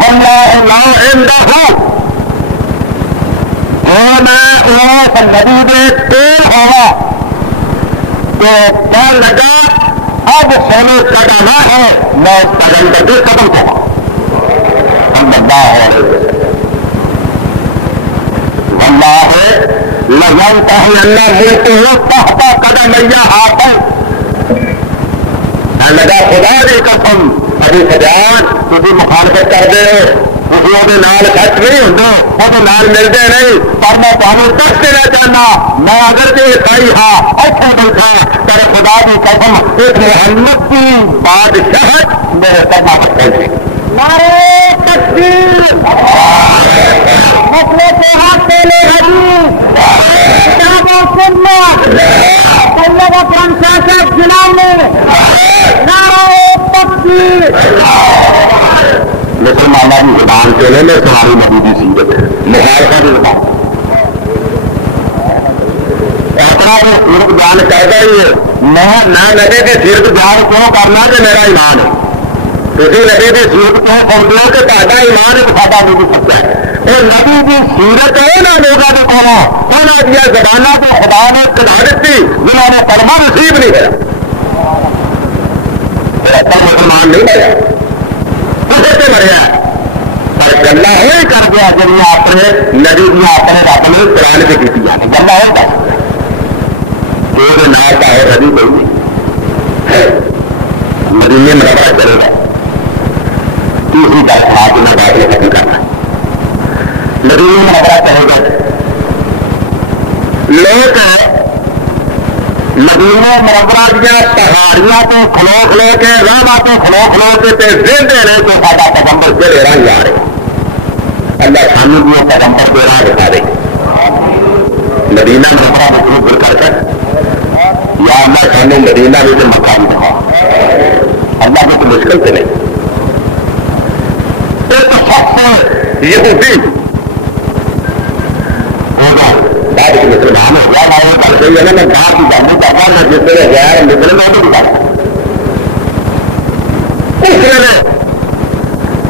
واللہ لا عنده میں اس نبی دے پیر ہوا تو کہنے لگا اب سونے قدم ہے میں اس قدم پر بھی ختم کروں. اللہ واللہ لَيَنْتَهِيَنَّ مُلْكُهُ تَحْتَ قَدَمَيَّ هَاتَيْنِ. لگا خدا کی قسم ابو سفیان تسی مخالفت کرتے ہو تسی وہ سچ نہیں ہوتا وہ ملتے نہیں پر میں تمہیں دس دینا چاہنا میں اگر کہ عیسائی ہاں اتنے بیٹھا پر خدا کی قسم اس محمد کی بادشاہت میرے قدموں پر پہنچی. نعرہ تکبیر مسئلے کے ہاتھ پہلے حدیث کتاب و سنت طیب اکرم صاحب جناب نے نعرہ تکبیر. مسلمانوں کی زبان کے لیے سواری نبی کی سیرت ہے مخالفہ کی زبان اپنا وہ سیرت بیان کرتا ہی ہے. میں نبی کی سیرت بیان کیوں کرنا کہ میرا ایمان ہے. کسی نبی کی سیرت کیوں سمجھ لو کہ تھوڑا ایمان ہے تو ساڈا نبی سچا ہے. اور نبی کی سیرت انہوں لوگوں کے کولوں انہوں دیا زبانوں کو خدا نے کٹا دیتی جنہوں نے کلمہ نصیب نہیں کیا. مسلمان نہیں مریا کسی سے مریا پر گلا یہ کر دیا جنہیں اپنے نبی دیا اپنے رب نے قرآن سے کی گلا یہ کر نام کا ہے نبی کوئی نہیں مدینے مربع چلے گا تیسری کا خاص میں بات میں ختم کرنا مدینے مربع چلے گا. لوگ مدینے مربع دیا پہاڑیاں تو کھلو کھلو کے راہ تو کھلو کھلو کے زندے رہے تو سارا پیغمبر کہڑے راہ جا رہے اللہ سانو بھی پیغمبر کے راہ دکھا دے. مدینہ مربع میں دل کر کر یا اللہ سانو مدینہ میں مقام دکھا اللہ میں تو مشکل سے نہیں. ایک شخص یہودی ہوگا بعد میں مسلمان ہو گیا میں کل صحیح ہے نا میں باہر کی جاننے کرنا میں جس طرح غیر مسلم میں تو دکھا اس نے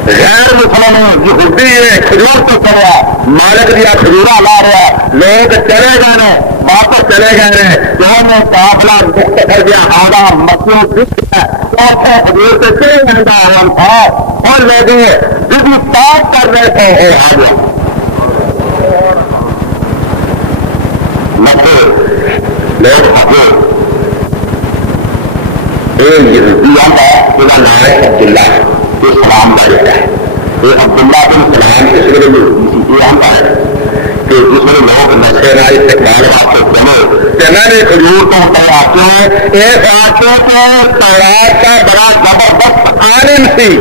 غیر مسلم یہودی ہے کھجور تو چلیا مالک دیا کھجورا لا رہا لوگ چلے گئے واپس چلے گئے جو نے قافلہ مختصر گیا آدھا مسلم کھجور سے چلے گیا تھا اور لوگ جس پاک کر رہے تھے وہ آ گیا لوگ یہودیوں کا پورا نام ہے عبداللہ یہ سلام کا بیٹا ہے. یہ عبداللہ بن سلام اس لیے آتا ہے کہ جس میں لوگ نشے نہ استقبال واسطے چلے کہ میں نے کھجور تو آتے ہیں اس آتے کو تورات کا بڑا زبردست عالم تھی.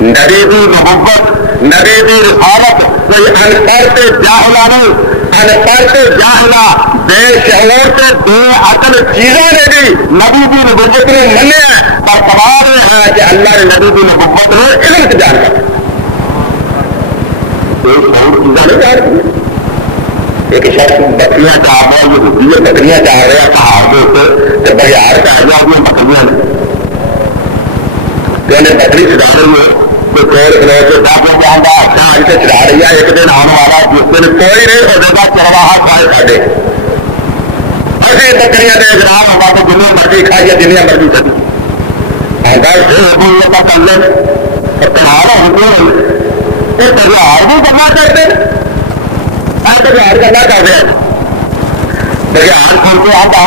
نبی کی نبوت نبی کی رسالت کوئی ان پڑھ سے جاہلا نہیں ان پڑھ سے جاہلا بے شعور سے بے عقل چیزوں نے بھی نبی کی نبوت نے منیا اور کمال یہ ہے کہ اللہ نے نبی کی نبوت نے علم سے جان کر چیزیں نہیں جانتی. ایک شخص بکریاں چاہ رہا ہے یہ بکریاں چاہ رہے ہیں پہاڑ کے بہار چاہ رہا ہے بکریاں نے بکری چڑھا رہی ہے تو کوئی کلو کے ساتھ جانا اچھا آج سے چڑھا رہی ہے ایک دن آنے والا جس دن کوئی نہیں ہو جائے گا چرواہا کھائے ساڈے ایسے بکریاں دے گرام ہوگا تو جنہیں مرضی کھائیے جنہیں مرضی چلی آگا کر لیں اور تہوار ہوتے تہوار بھی کرنا چاہتے تہوار کرنا چاہتے ہیں تہوار کھول کے آتا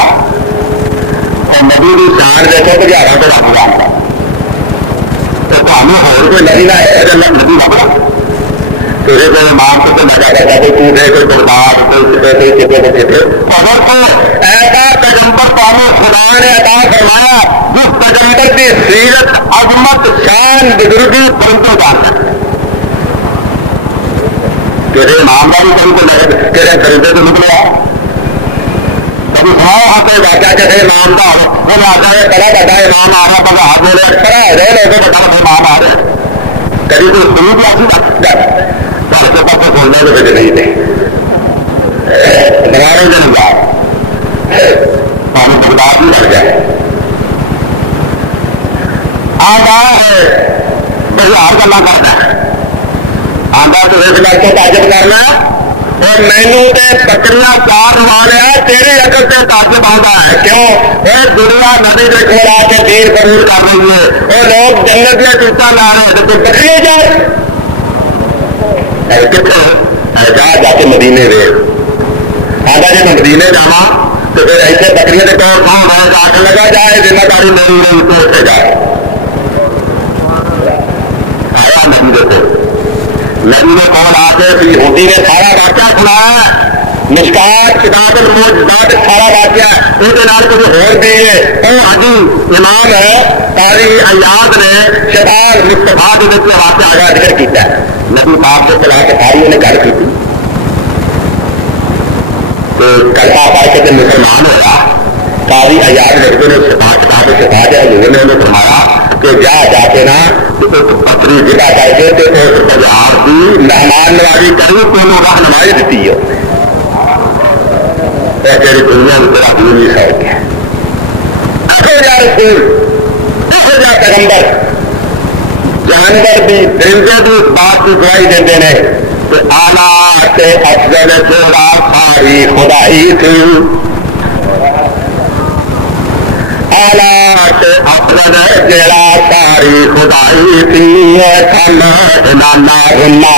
اور ندی کی شان دیکھو تہواروں کو رب جانتا کوئی نہیں نہ ندی لگا تیرے کوئی ماں سے لگا رہتا کوئی ٹوٹے کوئی بردار کوئی چپے کو چپے اگر تو ایسا پیغمبر پانے خدا نے عطا فرمایا جس پیغمبر کی سیرت عظمت شان بزرگی بلندوں جان تیرے امام کا بھی کبھی کو لگے تیرے خریدے تو نکلے کبھی سناؤ ہاں کوئی واقعہ کیسے امام کا وہ آتا ہے بڑا بڑا امام آ رہا بڑا ہاتھ بولے کھڑا ہو رہے لوگوں بڑا امام آ رہے کبھی کوئی سنی بھی ایسی گھر کے پاس سننے کے بجے نہیں تھے بنانے کے نہیں پانی برداشت بھی بڑھ جائے آتا ہے بڑی ہار گلا کرتا ہے آتا تو اس گھر کو تعجب کرنا اور مینو بکریاں چار ماریا تیرے عقل سے تعجب آتا ہے کیوں وہ دنیا ندی کے کھول آ کے تیر قبول کر رہی ہے اور لوگ جنت میں ٹوٹا لا رہے ہیں تو بکریاں جائے جا جا کے مدینے دے آتا جی میں مدینے جانا تو پھر ایسے بکریاں کے طور کہاں میں جا کے لگا جائے ذمہ داری میری نہیں تو سے جائے آیا نہیں دیتے نبی نے کون آ کے یہودی نے سارا واقعہ سنایا مشکات کتاب المعجزات سارا واقعہ ان کے نام کچھ اور بھی ہے وہ حجی امام ہے قاضی ایاز نے شیطان مصطفیٰ کے واقعہ آگے ذکر کیا ہے نبی پاک سے چلا کے ساری نے گل کی تھی تو کلمہ پڑھ کے جب مسلمان ہوا قاضی ایاز لڑکے نے شفا کتاب شفا کے حضور نے انہیں فرمایا کہ جا جا کے نا بکری ذبح کر کے اس بازار کی مہمان نوازی کری تمہیں رہنمائی دیتی ہے تیری دنیا میں تیرا دین ہی سو گیا رسول پیغمبر جانور بھی درندے بھی اس بات کی گواہی دیتے ہیں کہ آلہ سے افضل چہرہ ساری خدائی تھی افضل جڑا ساری خدائی تھی نانا گنا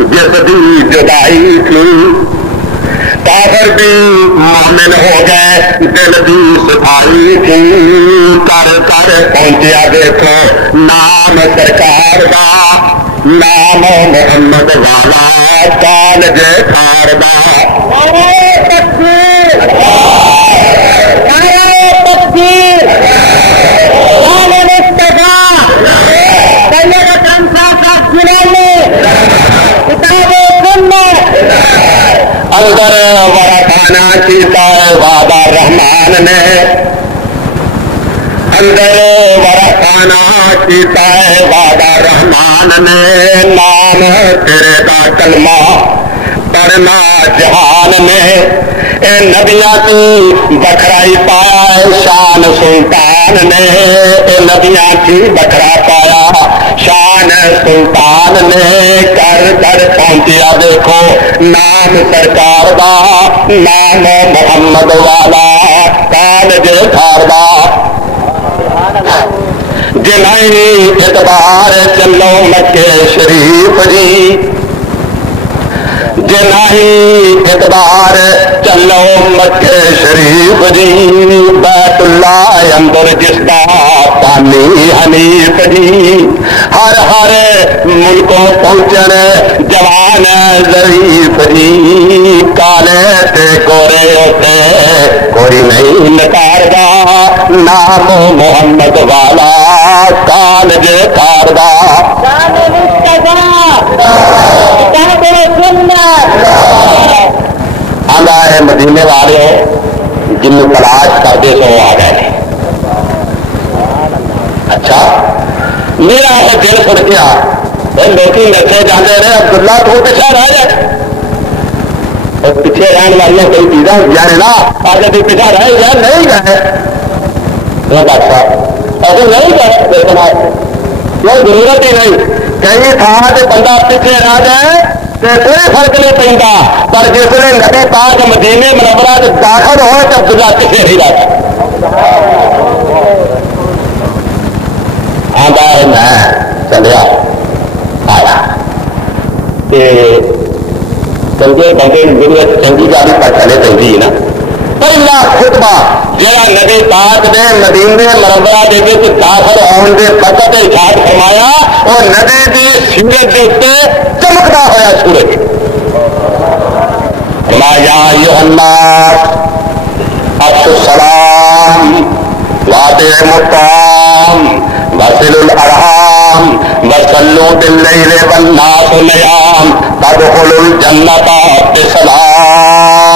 جس کی جدائی تھی کافر بھی مومن ہو گئے دل کی صفائی تھی کر کر پہنچیا دیکھو نام سرکار کا نام محمد والا کالج کار اندر ورخانہ کیتا ہے وعدہ رحمان نے اندر ورخانہ کیتا ہے وعدہ رحمان نے نام تیرے کا کلمہ پڑھنا جہان میں اے نبیاں کی بکھرائی پایا ہے شان سلطان نے اے نبیاں کی بکھرا پایا شان سلطان نے کر کر پہنچیا دیکھو نام سرکار دا نام محمد والا کالج گھر دا جنہیں اعتبار چلو مکے شریف جی جنہیں اعتبار چلو مکے شریف جی بیت اللہ اندر جس کا پانی حنیف جی ہر ہر ملکوں پہنچن جوان ظریف جی کالے تے گورے ہوتے کوئی نہیں نکاردا نام محمد والا کالج کاردا آدھا ہے مدینے والے جن تلاش کرتے سو آ گئے اچھا میرا ہے دل سڑ گیا لوگ نچے جانے رہے عبداللہ تو پیچھے رہ جائے اور پیچھے رہنے والی کئی چیزیں ہوئی نا آگے بھی پیچھے رہ گئے نہیں گئے بادشاہ ایسے نہیں گئے کوئی ضرورت ہی نہیں کئی تھان سے بندہ پیچھے رہ جائے کوئی فرق نہیں پہنتا پر جس نے نبی پاک مدینے منورہ داخل ہوئے تو عبداللہ پیچھے نہیں رہتا آتا ہے میں چلیا آیا چنگے بندے ضرورت چنگی گاڑی پر چلے پہنتی نا پہلا خطبہ جہاں نبی پاک نے مدینے منورہ دے داخل ہونے کے وقت ارشاد فرمایا اور نبی کی سورج کے اتنے چمکتا ہوا سورج یا ایھا الناس افشوا السلام واطعموا الطعام وصلوا الارحام وصلوا باللیل والناس نیام تدخلوا ادخلوا الجنۃ بسلام.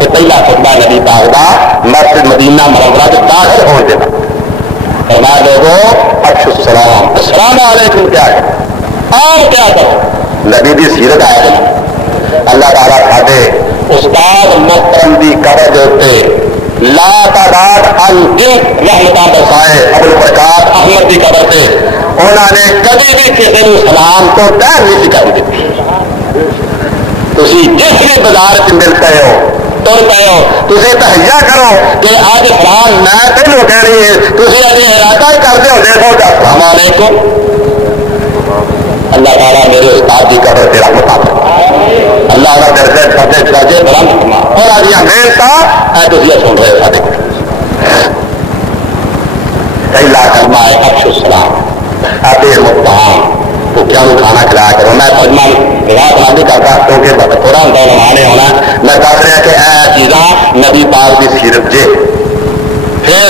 یہ پہلا خطبہ نبی پاک دا مسجد مدینہ منورہ کے داخل ہونے دیتا. فرمایا لوگوں افشوا السلام. السلام علیکم کیا ہے اور کیا کرو. نبی دی سیرت آئے گا. اللہ تعالیٰ کھاتے استاد محترم دی قبر دیتے لا تعداد رحمتاں برسائے ابو البرکات احمد کی قبر سے. انہوں نے کبھی بھی کسی کو سلام تو پیر نہیں سکھائی دیتی. تھی جس بھی بازار سے ملتے ہو تر پے ہو تھی تہیا کرو کہ اج سلام میں پہلو کہنی ہے. تھی اج ارادہ ہی کرتے ہو دیکھو السلام علیکم. اللہ تعالیٰ میرے استاد کی قبر سے رحمت فرما. اللہ کا درجے فضے درجے بلند فرما. اور آج یہ محنت تھی سن رہے سارے پہلا کرنا ہے افشوا السلام. متحم تو کیا کھانا کھلایا کرو. میں ترجمہ رات نہیں کرتا کیونکہ تھوڑا نمانے ہونا. میں دس رہا کہ یہ چیزاں نبی پاک کی سیرت جے. پھر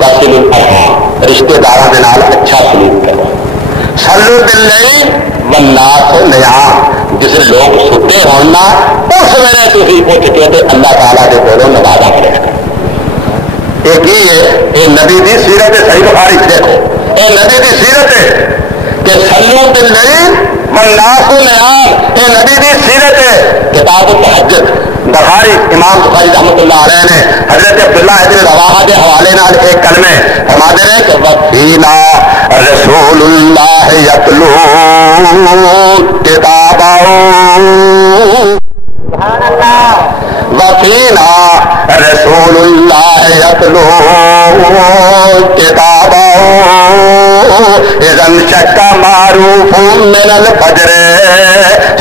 وصل الارحام رشتے داروں کے نال اچھا سلوک کرو. صلو باللیل والناس نیام جس لوگ ستے ہونا اس ویلے تھی اٹھ کے اللہ تعالیٰ کے کولوں نوازا کرے. ایک ہی ہے یہ نبی کی سیرت ہے. صحیح بخاری دیکھو یہ نبی کی سیرت ہے کہ صلو باللیل والناس نیام. یہ نبی کی سیرت ہے. کتاب التہجد بخاری امام بخاری رحمۃ اللہ علیہ نے حضرت عبداللہ ابن رواحہ کے حوالے نال ایک کلمے فرماتے ہیں کہ وفینا رسول اللہ یتلو کتابہ وفینا رسول اللہ یتلو کتابہ اذا انشق معروف من الفجر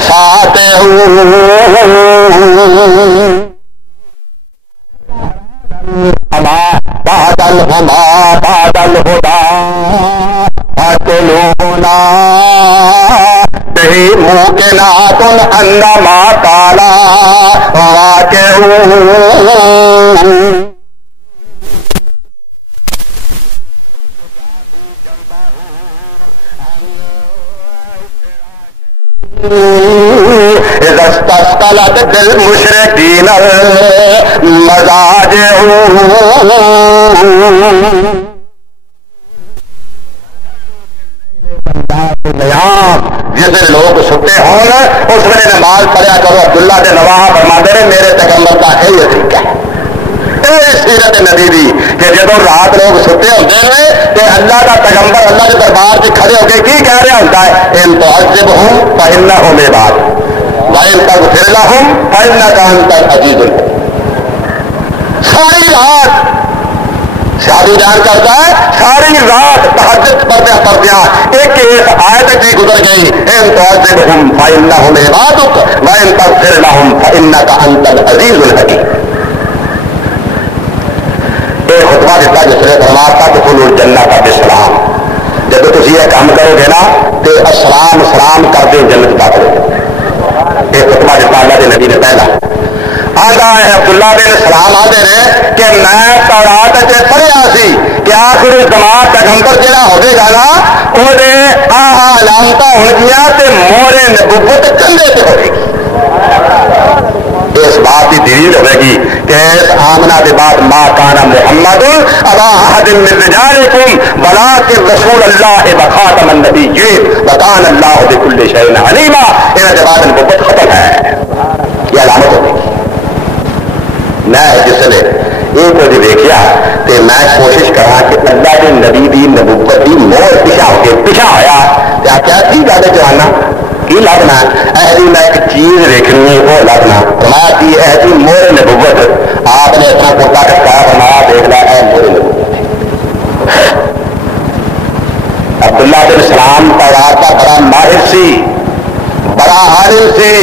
ساتہ بعد الہما بعد الہدا فاتلونا بہی موقنات انما قالا واقعون. اذا استثقلت بالمشركين مزاجهم جس لوگ ستے ہون اس ویلے نماز پڑھیا کرو. عبداللہ کے نواح فرماتے ہیں میرے پیغمبر کا یہی طریقہ ہے. سیرت نبی دی کہ جب رات لوگ ستے ہوتے ہیں تو اللہ کا پیغمبر اللہ کے دربار سے کھڑے ہو کے کی کہہ رہا ہوتا ہے ان تعذبہم فإنہم عباد وإن تغفر لہم فإنک انت العزیز الحکیم. ساری رات شادی بیان کرتا ہے ساری رات تہجد پڑھدیا ایک آیت بھی گزر گئی ان تعذبہم فإنہم عبادک وإن تغفر لہم فإنک انت العزیز الحکیم. خطبہ دیتا جس نے فرمایا ادخلوا الجنۃ بسلام. جب تھی یہ کام کرو گے نا تو السلام سلام کر دیں جنت داخل. یہ خطبہ دیتا اللہ کے نبی نے پہلا آتا ہے. عبداللہ بن سلام آتے ہیں کہ میں تورات سے پڑھیا سی کہ آخر زمان پیغمبر جہاں ہوگا نا وہ علامت ہو گیا تو مورے نبوت کندھے سے ہوئے گی. اس بات کی دلیل ہوئے گی کہ اس آمنہ کے بعد ما کان محمد ابا احد من رجالکم ولکن رسول اللہ وخاتم النبیین وکان اللہ بکل شیء علیما. ان کے بعد نبوت ختم ہے. یہ علامت ہوگی. میں جس نے یہ کچھ دیکھا تو میں کوشش کرا کہ اللہ کے نبی دی نبوت کی مور پیچھا ہو کے پیچھا ہوا کیا کی گل جانا کی لبنا ایسی میں ایک چیز دیکھنی ہے وہ لبنا. فرمایا کہ ایسی مور نبوت آپ نے اپنا کوٹا کٹا فرمایا دیکھ لا ہے مور نبوت. عبداللہ بن سلام تورات کا بڑا ماہر سی بڑا عالم سی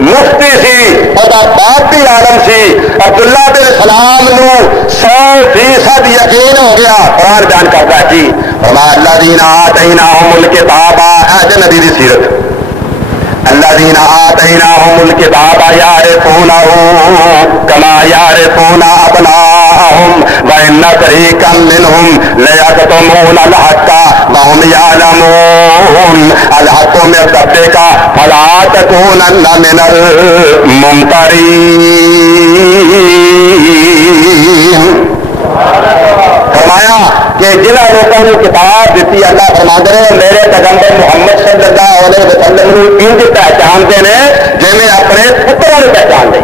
مفتی سی اور بات بھی عالم سی. عبداللہ بن سلام نو 100% یقین ہو گیا. قرآن بیان کرتا ہے جی فرمایا الذین آتیناہم الکتاب. ایسے نبی دی سیرت الذین آتیناہم الکتاب یعرفونہ کما یعرفون ابناءہم وان فریقا منہم لیکتمون الحق وهم یعلمون الحق من ربک فلا تکونن من الممترین. فرمایا کہ جنہاں لوگوں کو کتاب دیتی اللہ فرماندے نے میرے پیغمبر محمد صلی اللہ علیہ وسلم نو انج پہچانتے ہیں جویں اپنے پتراں نو پہچان دے.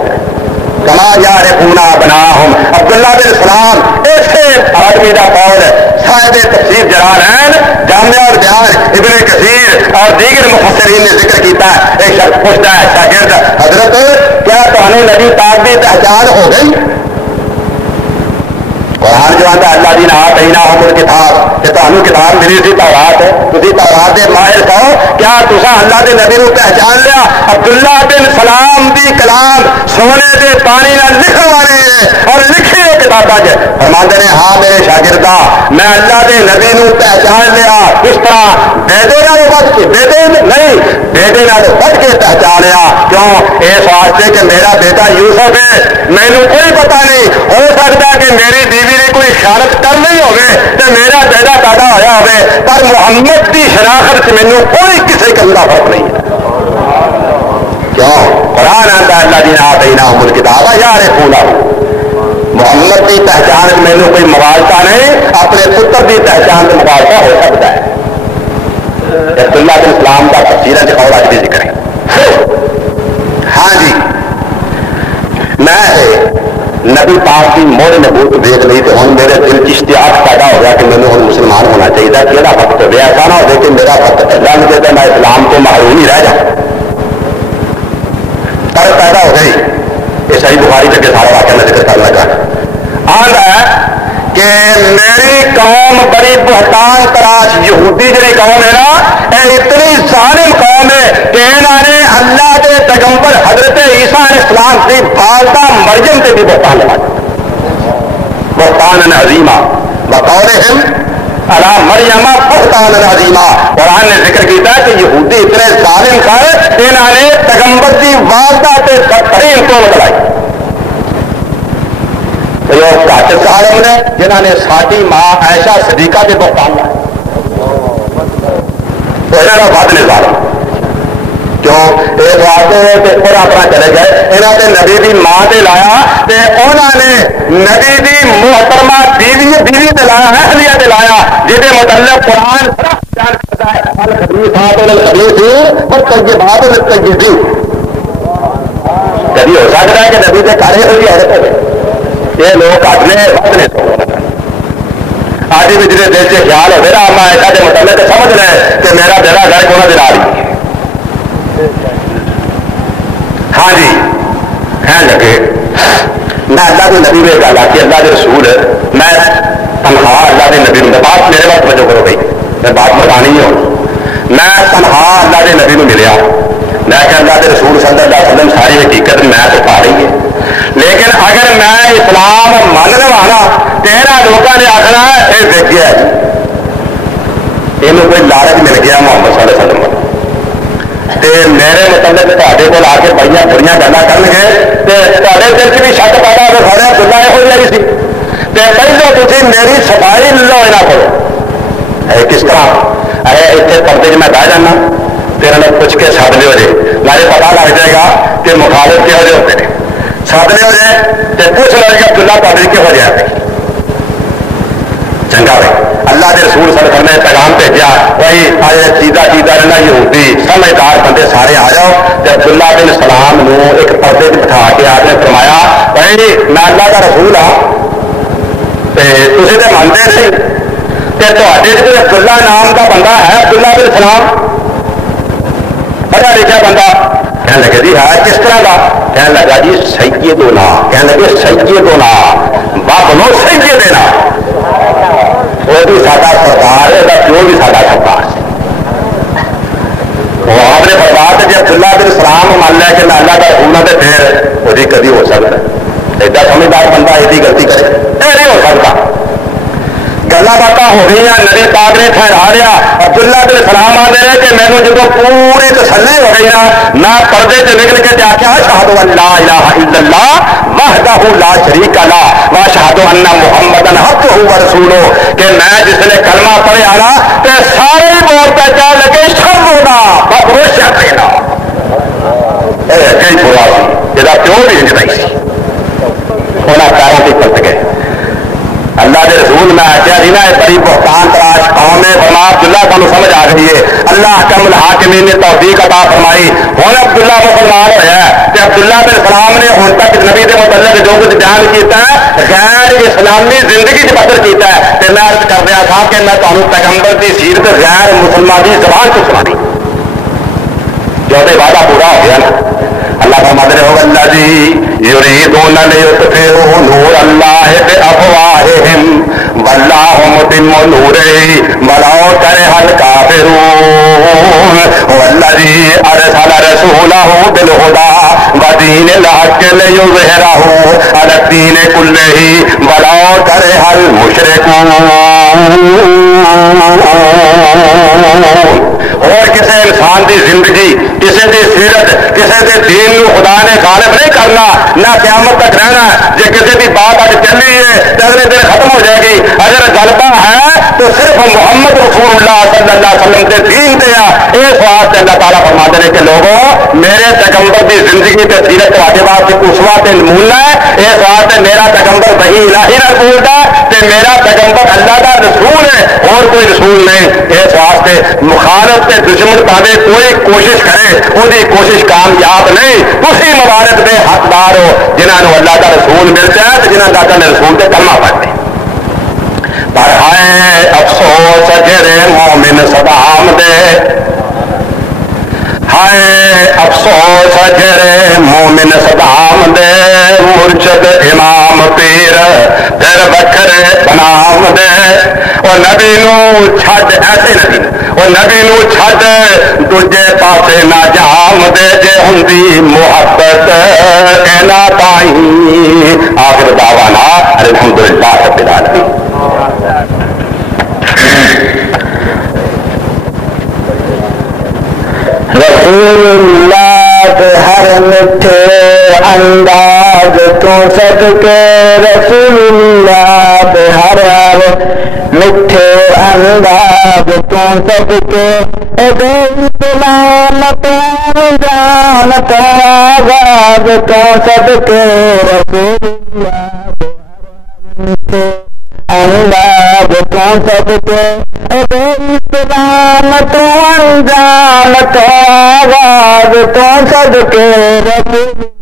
کما یعرفون ابناءہم. عبداللہ بن سلام ایسے آدمی کا قول صاحب تفسیر جلالین جامع البیان ابن کثیر اور دیگر مفسرین نے ذکر کیتا ہے. ایک شخص پوچھتا ہے شاگرد حضرت کیا تمہیں نبی پاک کی پہچان ہو گئی؟ قرآن جو آتا ہے اللہ دی نہ بینہم الکتاب کہ تمہیں کتاب ملی سی تورات ہے تسی تورات دے ماہر کہو کیا تساں اللہ دے نبی نو پہچان لیا؟ عبداللہ بن سلام دی کلام سونے دے پانی نال لکھن والے ہیں اور لکھے کتاباں چ فرماندے نے ہاں میرے شاگردا میں اللہ دے نبی نو پہچان لیا اس طرح بیٹے نالوں بچ کے بیٹے نہیں بیٹے نالوں بچ کے پہچان لیا. کیوں؟ اس واسطے کہ میرا بیٹا یوسف ہے مینوں کوئی پتہ نہیں ہو سکتا کہ میری بیوی نے کوئی شرط کر نہیں ہوگی تو میرا بیٹا پیدا ہوا ہوئے پر محمد کی شناخت مینوں کوئی کسی قسم کا فرق نہیں ہے. کیوں؟ قرآن آتا ہے اللہ دینا بینہم الکتاب یعرفونہ. محمد کی پہچان مینوں کوئی موالتا نہیں اپنے پتر کی پہچان سے موالتا ہو سکتا ہے. عبداللہ بن اسلام کا تفسیر اور آج بھی ذکر ہے. ہاں جی میں نبی پاک کی مور نبوت دیکھ لی تو ہوں میرے دل کی اشتیاق پیدا ہو گیا کہ میں نے ہوں مسلمان ہونا چاہیے. کہڑا وقت ہو ایسا نہ ہو کہ میرا وقت اللہ نے کہتا میں اسلام کو محروم ہی رہ جاؤں. تر پیدا ہو گئی. یہ صحیح بخاری کے سارا واقعہ میں ذکر کرنا چاہتا آتا ہے کہ میری قوم بڑی بہتان تراش یہودی جی قوم ہے نا یہ اتنی ظالم قوم ہے کہ انہوں نے اللہ کے پیغمبر حضرت عیسیٰ علیہ السلام کی والدہ مریم سے بھی بہتان لگا بہتان عظیمہ بقولہم علی مریم بہتان عظیمہ. قرآن نے ذکر کیا کہ یہودی اتنے ظالم تھے انہوں نے پیغمبر کی والدہ سے بدترین توہمت لائی. کاتب صاحب نے جنہوں نے ساری ماں عائشہ صدیقہ کے بہتان لایا تو انہوں نے بد نے ظالم کیوں ایک واسطے پورا اپنا چلے گئے انہوں نے نبی کی ماں سے لایا انہوں نے نبی کی محترمہ بیوی سے لایا اہلیہ سے لایا جہد متعلق قرآن بیان کرتا ہے کبھی ہو سکتا ہے کہ نبی سے کارے ہوئی حیرت ہو گئے. یہ لوگ اپنے وقت نے آج بھی جنہیں دل سے خیال ہو میرا اما ایسا کے متعلق سمجھ رہے کہ میرا بیڑا گھر کو نہ دلا رہی. ہاں جی کہنے لگے میں اللہ کے نبی میں گالا کہ اللہ کے رسول میں تنہا اللہ کے نبی میں بات میرے وقت وجہ کرو گئی میں بات بتانی ہوں میں تنہا اللہ کے نبی میں ملیا میں کہ اللہ کے رسول صلی اللہ علیہ وسلم ساری حقیقت میں تو پا رہی ہے لیکن اگر میں اسلام من لوا تیرا لوگوں نے آخنا یہ دیکھ گیا یہ کوئی لالچ مل گیا محمد صلی اللہ علیہ وسلم تے میرے متعلق تے کو آ کے بڑی بڑی گلا کر گے تے دل چ بھی شک پیدا ہو سارے گلا یہ جی سی پہلے تھی میری صفائی لو یہاں کو کس طرح اتنے پردے میں بہ جانا تیرے نے پوچھ کے سد لو جی مجھے پتا لگ جائے گا کہ مخالف کہہو جے ہوتے ہیں سد لو جائے تو پوچھ لو کہ عبداللہ پادری کہہو جہا ہے چنگا بھائی اللہ کے رسول صلی اللہ علیہ وسلم نے پیغام بھیجا بھائی چیزا رہنا یہودی سمجھدار بندے سارے آ جاؤ تو عبداللہ بن سلام نو ایک پردے بٹھا کے آپ نے فرمایا بھائی میں اللہ کا رسول ہاں تھی تو مانتے نہیں کہ عبداللہ نام کا بندہ ہے عبداللہ بن سلام پڑھا لکھا بندہ کہنے لگے جی ہے کس طرح کا کہنے لگا جی سیدنا کہنے لگے سیدنا بابلو سیدنا وہ بھی ساڈا سردار ہے جو بھی ساڈا سردار وہ آپ نے فرمایا کہ جب عبداللہ بن سلام مان لیا کہ میں اللہ کا رسول ہوں تو پھر وہی کبھی ہو سکتا ہے ایڈا سمجھدار بندہ ایڈی غلطی کرے یہ نہیں ہو سکتا. گلا باتیں ہو گئی نبی پاک نے ٹھہرا لیا. عبداللہ بن سلام آدھے رہے کہ مینوں جب پوری تسلی ہو گئی نا میں پردے سے نکل کے آخیا اشہد ان لا الہ الا اللہ وحدہ لا شریک لہ واشہد ان محمدا عبدہ ورسولہ کہ میں جس نے کلمہ پڑھیا نا تے سارے بول پہ کیا لگے شرنا بخروشیا دینا کئی برا سی یہ پیو بھی انجائی سی انہیں پیروں کی پلٹ گئے. اللہ کے رسول میں آخیا جی نا بڑی بہتان تراش قوم ہے فرما عبداللہ تمہیں سمجھ آ گئی ہے اللہ حکم الحاکمین نے توفیق عطا فرمائی. ہوں عبداللہ مسلمان ہوا ہے کہ عبداللہ بن سلام نے ہوں تک نبی کے متعلق جو کچھ بیان کیتا ہے غیر اسلامی زندگی بسر کیتا ہے کہ میں عرض کر رہا تھا کہ میں تمہیں پیغمبر کی سیرت غیر مسلمان کی زبان کو سنانی جو وعدہ پورا ہو گیا نا. اللہ فرماتے رہے ہو اللہ جی یریدون لیطفئوا نور اللہ بافواہہم واللہ متم نورہ ولو کرہ الکافرون والذی ارسل رسولہ بالہدی ودین الحق لیظہرہ علی الدین کلہ ولو کرہ المشرکون. اور کسی انسان کی زندگی کسی کی سیرت کسی کے دین نو خدا نے غالب نہیں کرنا نہ قیامت تک رہنا. جی کسی کی بات اج چلی ہے تو اگلے دن ختم ہو جائے گی. اگر غلبہ ہے تو صرف محمد رسول اللہ صلی اللہ علیہ وسلم کے دین دیا. اس واسطے اللہ تعالیٰ فرماتے ہیں کہ لوگوں میرے پیغمبر کی زندگی کے سیرت تواڈے واسطے اسوہ تے نمونہ ہے. اس واسطے میرا پیغمبر وحی الہی نال بولدا تے میرا پیغمبر اللہ کا رسول ہے اور کوئی رسول نہیں. اس واسطے مخالف تے دشمن پاوے کوئی کوشش کرے وہی کوشش کامیاب نہیں. اسی مبارک دے حقدار ہو جنہوں نے اللہ کا رسول ملتا ہے تو جنہوں کا رسول کے کلمہ پڑھتے. پر ہائے افسوس جڑے مومن صدام دے ہائے افسوس جڑے مومن صدام دے مرشد امام پیر پھر بکھرے بنام دے. اور نبی نو چھڈ ایسے نبی اور نبی نو چھڈ دوجے پاسے نہ جام دے جے ہوندی محبت اینا تائیں. آخر دعوانا الحمدللہ رب العالمین. رسول اللہ کے ہر میٹھے انداز تو صدقے رسول اللہ کے ہر میٹھے انداز تو صدقے اسلام تو جان تو آواز تو صدقے رسول اللہ کے ہر میٹھے انداز تو صدقے اسلام تو انجام تو آواز تو صدقے رسول